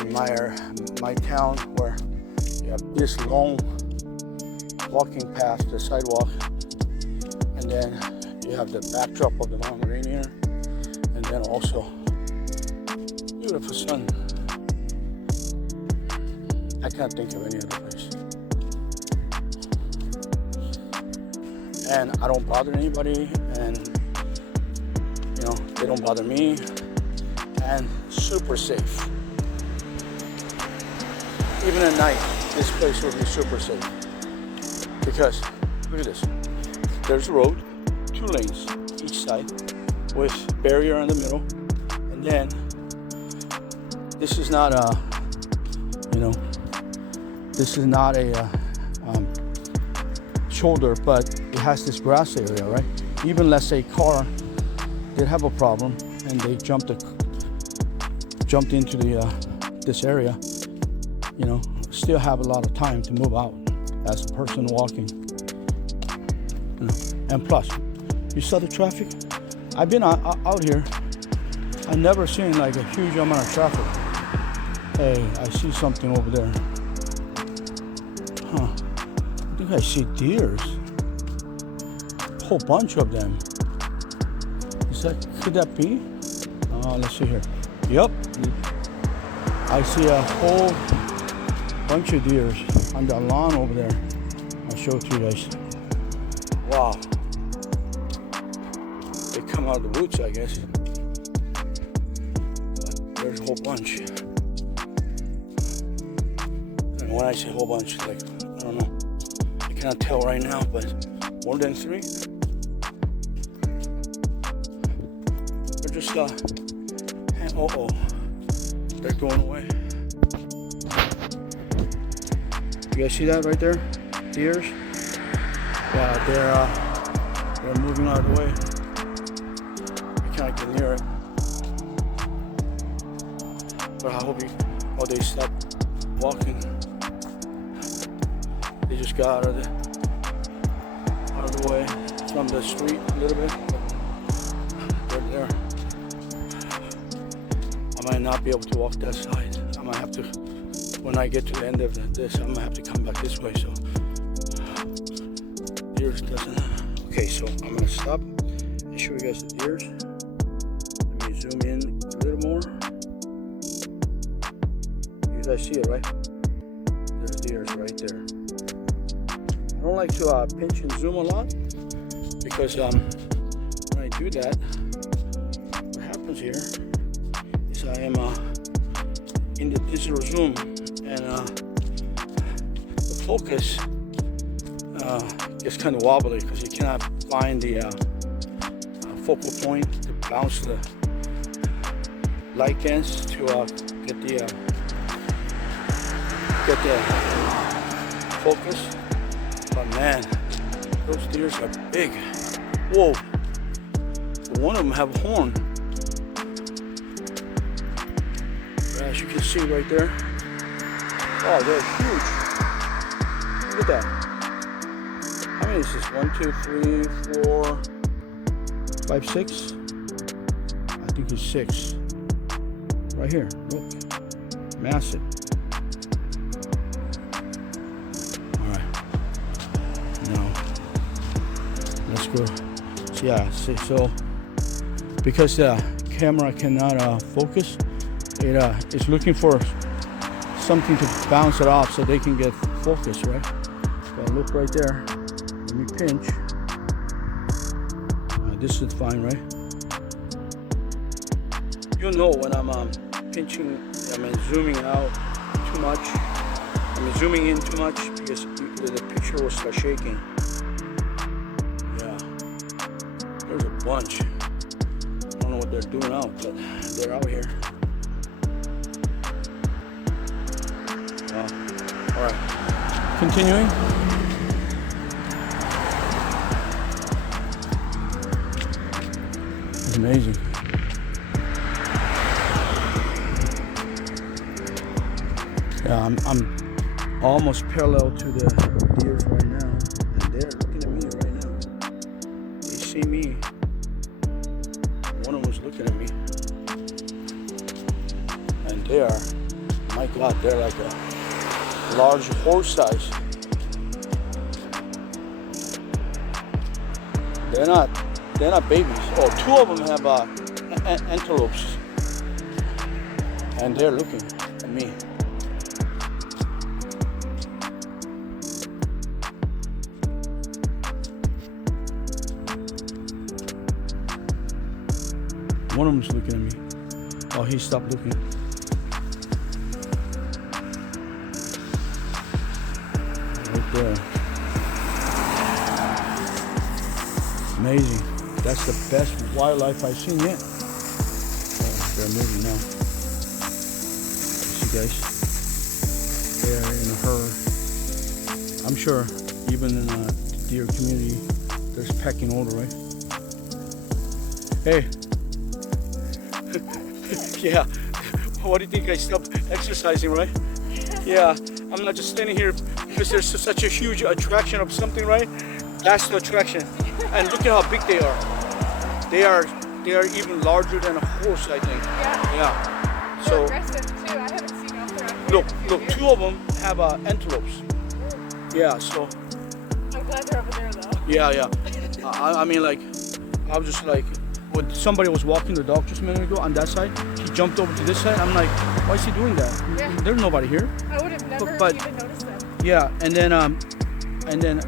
in my town where you have this long walking past the sidewalk, and then you have the backdrop of the Mount Rainier, and then also beautiful sun. I can't think of any other place. And I don't bother anybody, and they don't bother me, and super safe. Even at night, this place will be super safe. Because, look at this, there's a road, 2 lanes each side with barrier in the middle, and then this is not a, shoulder, but it has this grass area, right? Even let's say car did have a problem and they jumped into this area, still have a lot of time to move out as a person walking. And plus, you saw the traffic? I've been out here. I've never seen like a huge amount of traffic. Hey, I see something over there. I think I see deers. A whole bunch of them. Could that be? Let's see here. Yep. I see a whole bunch of deers on the lawn over there. I'll show it to you guys. Wow. They come out of the woods, I guess. But there's a whole bunch. And when I say whole bunch, like, I don't know. I cannot tell right now, but more than 3. They're just, they're going away. You guys see that right there? Deers? Yeah, they're moving out of the way. I can't get near it. But I hope they stopped walking. They just got out of the way from the street a little bit. They're there. I might not be able to walk that side. gonna have to, when I get to the end of this, I'm gonna have to come back this way. So deers doesn't. Okay, so I'm gonna stop and show you guys the deers. Let me zoom in a little more. You guys see it, right? There's deers right there. I don't like to pinch and zoom a lot because when I do that, what happens here is I am in the digital zoom, and the focus gets kind of wobbly because you cannot find the focal point to bounce the light ends to get the focus. But man, those deers are big. Whoa! One of them have a horn. As you can see right there. Oh, they're huge. Look at that. How many is this? 1, 2, 3, 4, 5, 6? I think it's 6. Right here. Look. Massive. Alright. Now, let's go. So, yeah, so because the camera cannot focus, it's looking for something to bounce it off so they can get focus, right? So look right there. Let me pinch. This is fine, right? You know when I'm pinching, zooming out too much. Zooming in too much because the picture will start shaking. Yeah, there's a bunch. I don't know what they're doing out, but they're out here. All right, continuing. It's amazing. Yeah, I'm almost parallel to the deers right now, and they're looking at me right now. They see me. One of them's looking at me, and they are, my God, they're like a large horse size. They're not babies. Oh, 2 of them have antelopes, and they're looking at me. One of them's looking at me. Oh, he stopped looking. Right there. Amazing. That's the best wildlife I've seen yet. Oh, they're moving now. See, guys? They're in a herd. I'm sure even in the deer community, there's pecking order, right? Hey. Yeah. What do you think? I stopped exercising, right? Yeah. I'm not just standing here because there's such a huge attraction of something, right? That's the attraction. And look at how big they are. They are even larger than a horse, I think. Yeah. So aggressive too. I haven't seen them around here. Look, 2 of them have antelopes. Yeah. So. I'm glad they're over there though. Yeah. I mean, like, I was just like, when somebody was walking the dog just a minute ago on that side, he jumped over to this side. I'm like, why is he doing that? Yeah. There's nobody here. I would have never even noticed them. Yeah, and then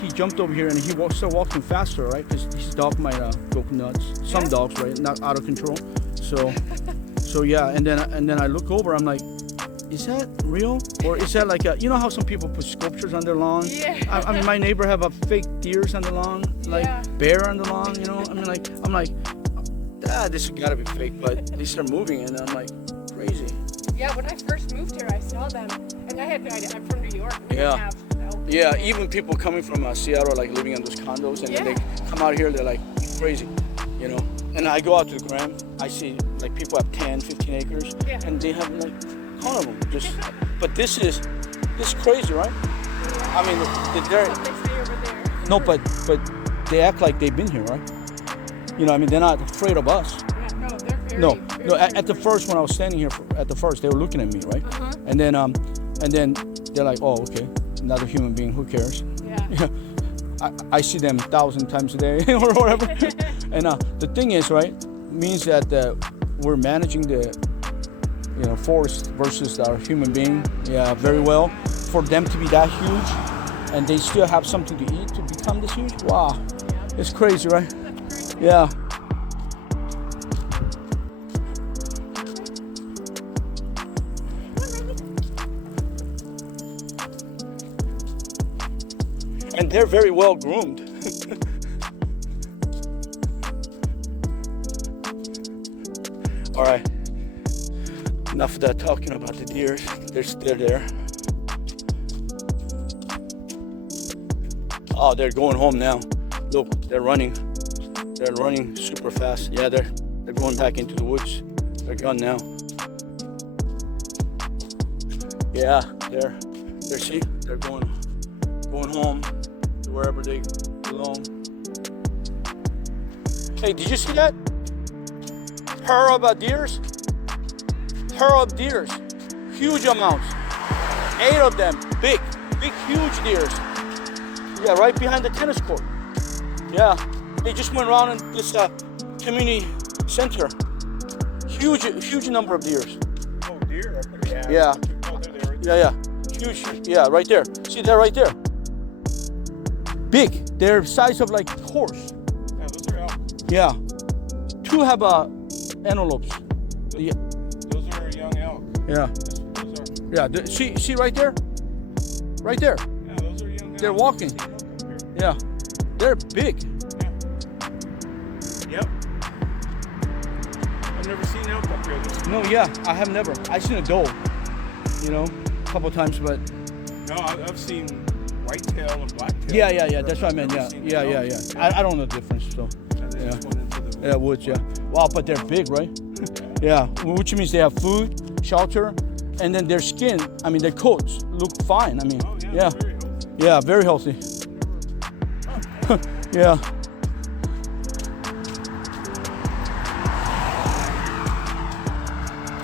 he jumped over here and he started walking faster, right? Because his dog might go nuts. Some dogs, right? Not out of control. So yeah, and then I look over. I'm like, is that real, or is that like you know how some people put sculptures on their lawn? Yeah. I mean, my neighbor have a fake deers on the lawn, like bear on the lawn. You know, I mean, I'm like, this has gotta be fake, but they start moving, and I'm like, crazy. Yeah, when I first moved here, I saw them, and I had no idea. I'm from New York. We didn't have Yeah, even people coming from Seattle, like living in those condos, and then they come out here, they're like crazy, you know. And I go out to the Gram, I see like people have 10, 15 acres, and they have like a ton of them. But this is crazy, right? I mean, they're they stay over there. no, but they act like they've been here, right? You know, I mean, they're not afraid of us. Yeah, no, they're No, very no. At the first, when I was standing here, at the first, they were looking at me, right? And then they're like, "Oh, okay, another human being. Who cares?" Yeah. I see them 1,000 times a day or whatever. And the thing is, right, means that we're managing the forest versus our human being, very well. For them to be that huge, and they still have something to eat to become this huge. Wow, it's crazy, right? Yeah. And they're very well groomed. All right, enough of that talking about the deer. They're still there. Oh, they're going home now. Look, they're running. They're running super fast. Yeah, they're going back into the woods. They're gone now. Yeah, they're going home to wherever they belong. Hey, did you see that? Herd of deers. Huge amounts. 8 of them, big, huge deers. Yeah, right behind the tennis court. Yeah, they just went around in this community center. Huge number of deers. Oh, deer? Yeah. Oh, there they are. Yeah. Huge. Yeah, right there. See, they're right there. Big. They're size of like horse. Yeah, those are elk. Yeah. 2 have antelopes. Yeah. Those are young elk. Yeah. Those are. Yeah. See right there. Right there. Yeah, those are young elk. They're walking. I've seen elk up here. Yeah. They're big. Yeah. Yep. I've never seen elk up here. No, yeah, I have never. I've seen a doe, a couple times, but No, I've seen whitetail and blacktail. yeah. That's what I meant. Yeah. I don't know the difference. So And they just went into the yeah, woods. Yeah. Wow, but they're big, right? Yeah, which means they have food, shelter, and then their skin. I mean, their coats look fine. I mean, Oh, yeah. yeah, Very healthy. yeah, very healthy. Yeah.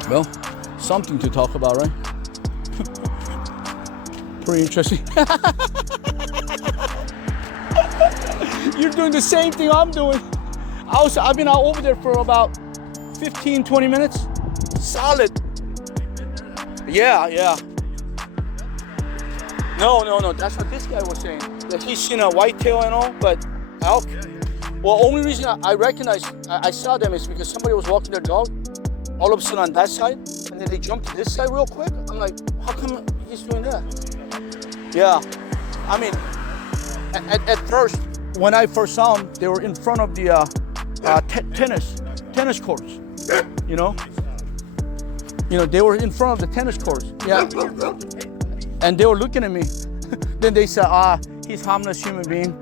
Well, something to talk about, right? Pretty interesting. You're doing the same thing I'm doing. I've been out over there for about 15, 20 minutes. Solid. Yeah. No. That's what this guy was saying. That he's seen a whitetail and all, but elk. Well, only reason I recognize I saw them is because somebody was walking their dog. All of a sudden on that side, and then they jumped to this side real quick. I'm like, how come he's doing that? Yeah, I mean, at first, when I first saw them, they were in front of the tennis courts. They were in front of the tennis courts. Yeah, and they were looking at me. Then they said, he's harmless human being.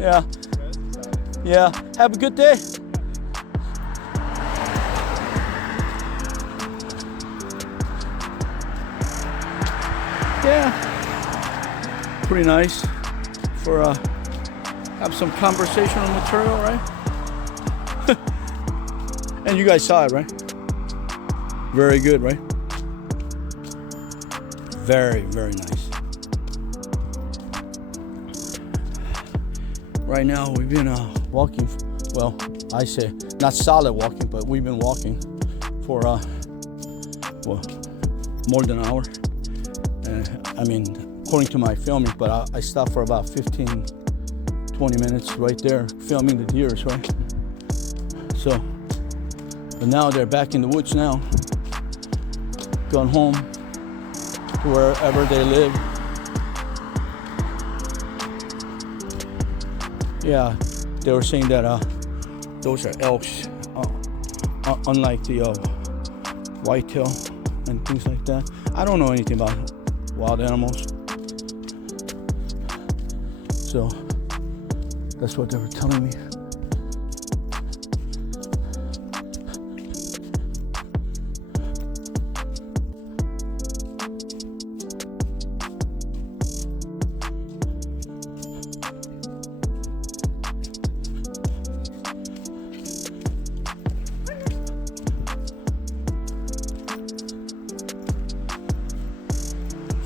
Yeah. Have a good day. Yeah, pretty nice for have some conversational material, right? And you guys saw it, right? Very good, right? Very, very nice. Right now we've been walking. Well, I say not solid walking, but we've been walking for more than an hour. I mean, according to my filming, but I stopped for about 15, 20 minutes right there filming the deers, right? So, but now they're back in the woods now, gone home to wherever they live. Yeah, they were saying that those are elks, unlike the whitetail and things like that. I don't know anything about wild animals, so that's what they were telling me.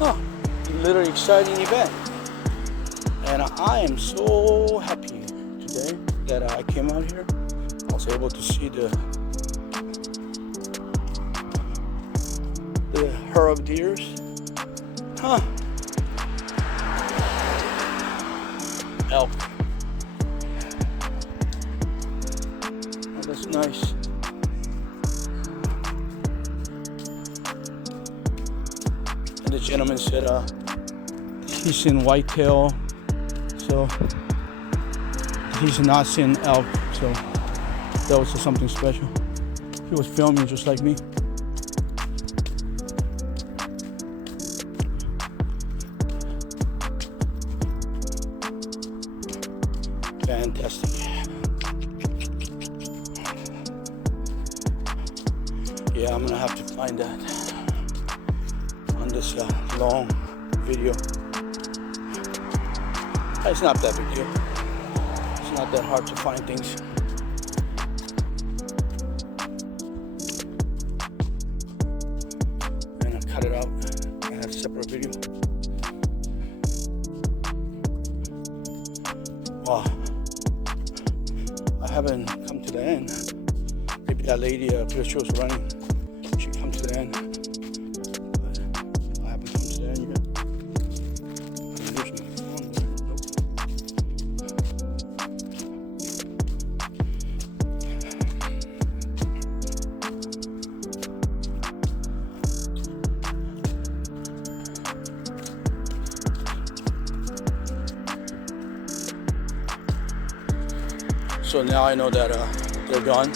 Huh, literally exciting event. And I am so happy today that I came out here. I was able to see the herd of deers. Huh. Elk. Oh, that's nice. And the gentleman said he's seen whitetail, so he's not seen elk, so that was something special. He was filming just like me. Fantastic. Yeah, I'm gonna have to find that on this long video. It's not that big deal. It's not that hard to find things. And I cut it out. I have a separate video. Wow. I haven't come to the end. Maybe that lady because she was running, she come to the end. But I haven't come to the end yet. So now I know that they're gone,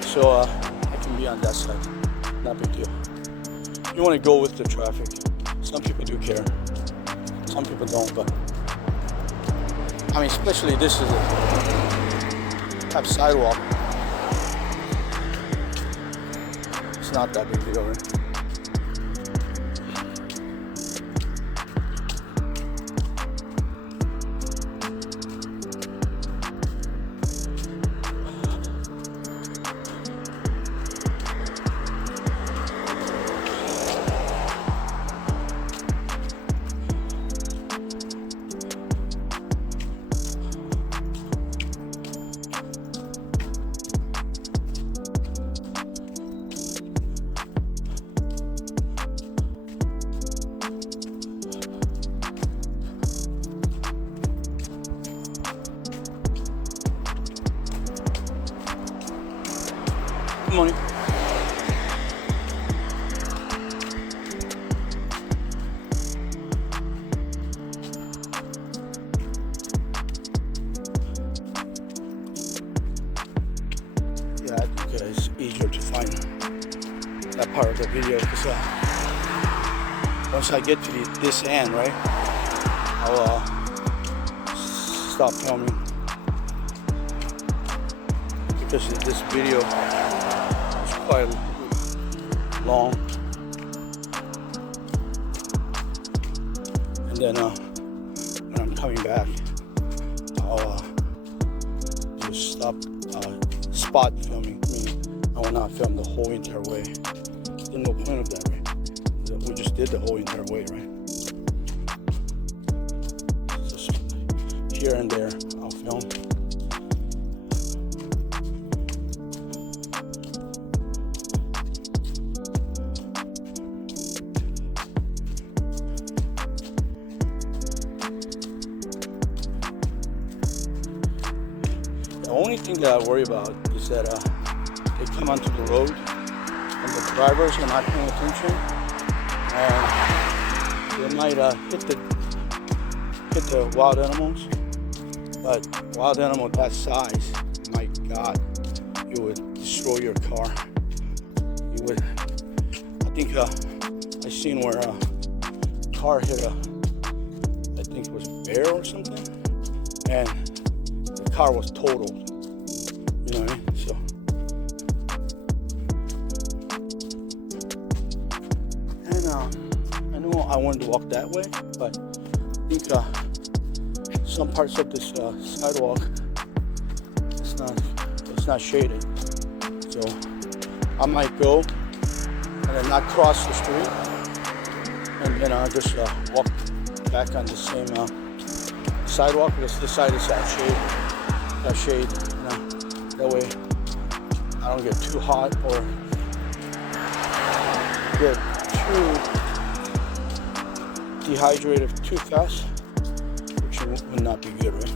so I can be on that side. Not big deal. You want to go with the traffic. Some people do care. Some people don't, but I mean, especially this is a type sidewalk. It's not that big deal, right? Good morning. Yeah, I think it's easier to find that part of the video because once I get to this end, right, I'll stop filming because this video is quite long. And then when I'm coming back, I'll just stop spot filming, meaning I will not film the whole entire way. There's no point of that, right? We just did the whole entire way, right? Just here and there, I'll film. The only thing that I worry about is that they come onto the road and the drivers are not paying attention, and they might hit the wild animals. But wild animal that size, my God, you would destroy your car. You would. I think I seen where a car hit I think it was a bear or something, and the car was totaled. You know what I mean? So. And I know I wanted to walk that way, but I think some parts of this sidewalk it's not shaded, so I might go and then not cross the street and then I just walk back on the same sidewalk because this side is got shade, you know. That way I don't get too hot or get too dehydrated too fast, which would not be good, right?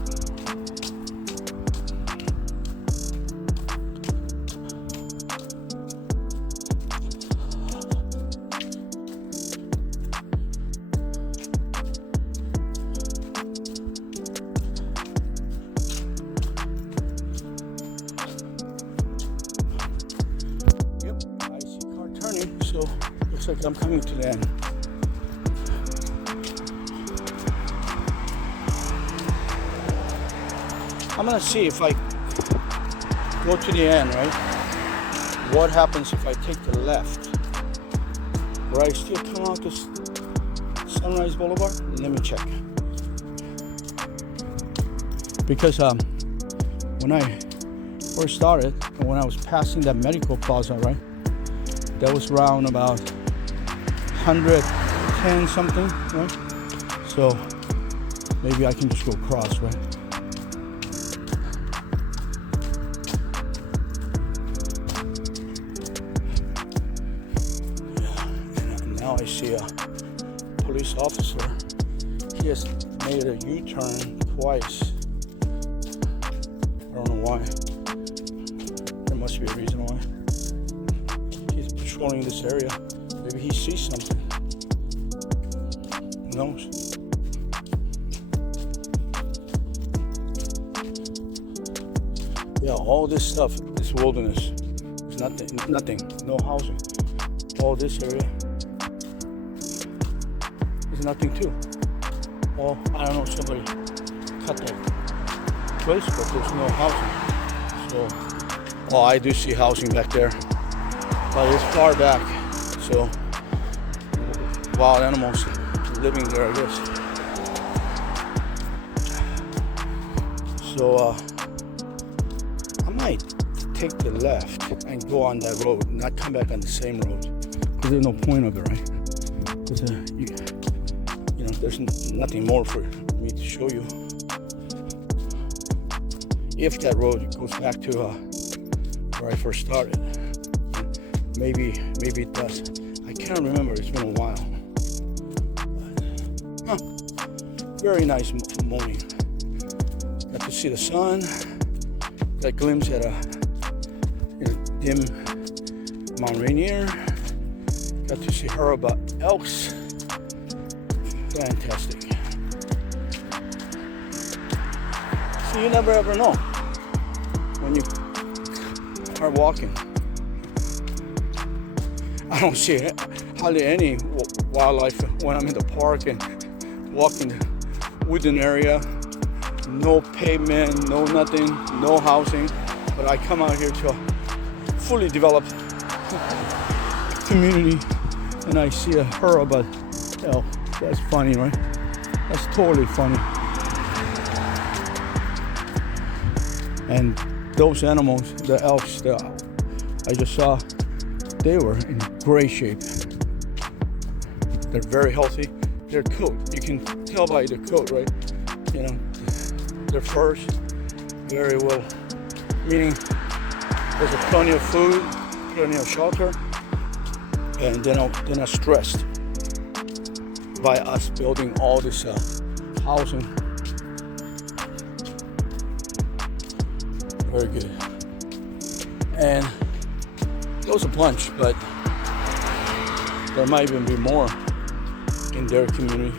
So looks like I'm coming to the end. I'm gonna see if I go to the end, right? What happens if I take the left? Will I still come out to Sunrise Boulevard? Let me check. Because when I first started, and when I was passing that medical plaza, right? That was around about 110 something, right? So maybe I can just go across, right? Yeah, and now I see a police officer. He has made a U-turn twice. I don't know why. There must be a reason why. Patrolling this area. Maybe he sees something. Who knows? Yeah, all this stuff is wilderness. There's nothing, no housing. All this area is nothing too. Well, I don't know, somebody cut that place, but there's no housing. So, oh, I do see housing back there. But it's far back, so wild animals living there, I guess. So I might take the left and go on that road, not come back on the same road, because there's no point of it, right? Because you know, there's nothing more for me to show you. If that road goes back to where I first started. Maybe it does. I can't remember. It's been a while. But, very nice morning. Got to see the sun. Got a glimpse at a dim Mount Rainier. Got to see her about elks. Fantastic. So you never ever know when you are walking. I don't see hardly any wildlife when I'm in the park and walking the wooden area. No pavement, no nothing, no housing. But I come out here to a fully developed community and I see a herd of elk. That's funny, right? That's totally funny. And those animals, the elks that I just saw, they were in great shape. They're very healthy. Their coat, you can tell by the coat, right? You know, their furs, very well. Meaning, there's plenty of food, plenty of shelter, and they're not stressed by us building all this housing. Very good. And there was a bunch, but there might even be more in their community.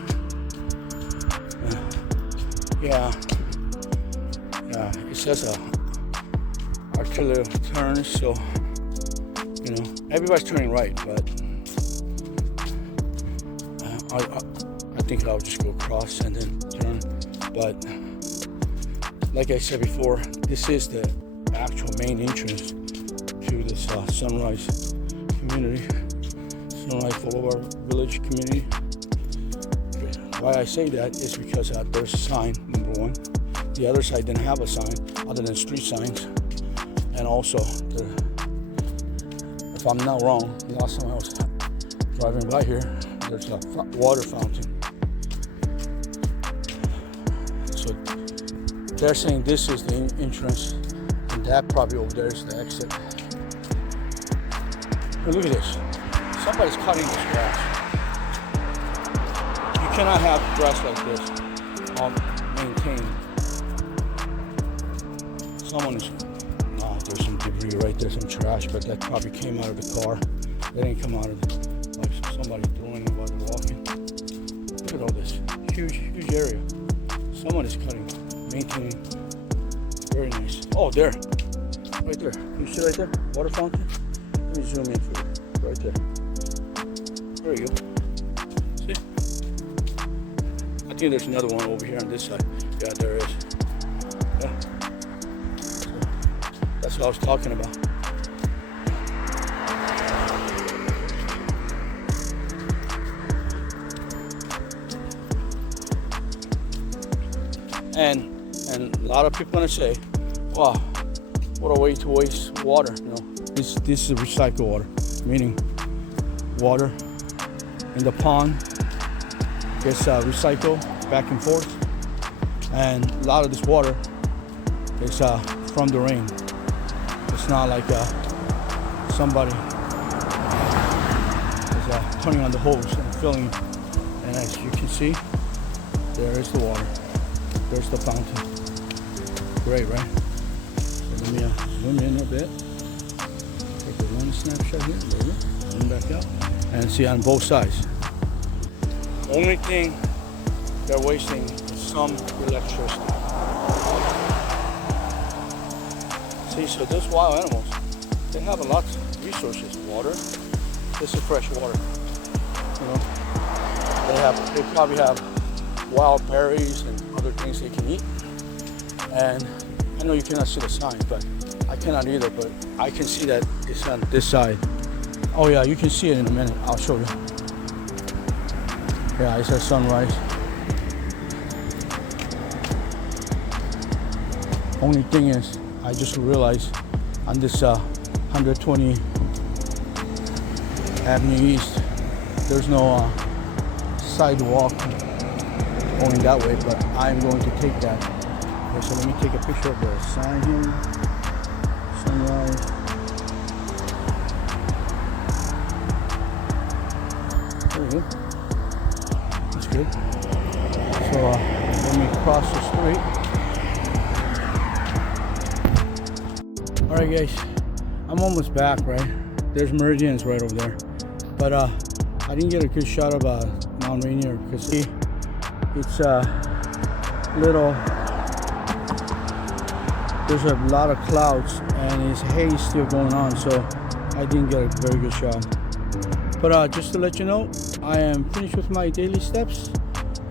Yeah, it says arterial turns, so you know everybody's turning right, but I think I'll just go across and then turn. But like I said before, this is the actual main entrance to this Sunrise community, Sunrise Boulevard Village community. Why I say that is because there's a sign, number one. The other side didn't have a sign other than street signs. And also, if I'm not wrong, the last time I was driving by here, there's a water fountain. So they're saying this is the entrance, and that probably over there is the exit. But look at this. Somebody's cutting this grass. You cannot have grass like this maintained. Someone is, no, there's some debris right there, some trash, but that probably came out of the car. They didn't come out of like somebody throwing it while they're walking. Look at all this, huge area. Someone is cutting, maintaining. Very nice. Oh, there, right there. You see right there, water fountain. Let me zoom in for you, right there. There you go. See? I think there's another one over here on this side. Yeah, there is. Yeah. So, that's what I was talking about. And a lot of people gonna say, "Wow, what a way to waste water." No, this is recycled water, meaning water in the pond gets recycled back and forth, and a lot of this water is from the rain. It's not like somebody is turning on the hose and filling. And as you can see, there is the water. There's the fountain. Great, right? So let me zoom in a bit. Take a one snapshot here. There we go. Zoom back out. And see on both sides. Only thing they're wasting is some electricity. See, so those wild animals, they have a lot of resources. Water. This is fresh water. You know, they probably have wild berries and other things they can eat. And I know you cannot see the sign, but I cannot either, but I can see that it's on this side. Oh yeah, you can see it in a minute. I'll show you. Yeah, it says sunrise. Only thing is, I just realized on this 120 Avenue East, there's no sidewalk going that way, but I'm going to take that. Okay, so let me take a picture of the sign here. Sunrise. There we go. That's good. So let me cross the street. All right, guys. I'm almost back, right? There's Meridian's right over there. But I didn't get a good shot of Mount Rainier because it's a little, there's a lot of clouds and it's haze still going on, so I didn't get a very good shot. But just to let you know, I am finished with my daily steps,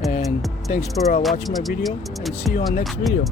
and thanks for watching my video, and see you on next video.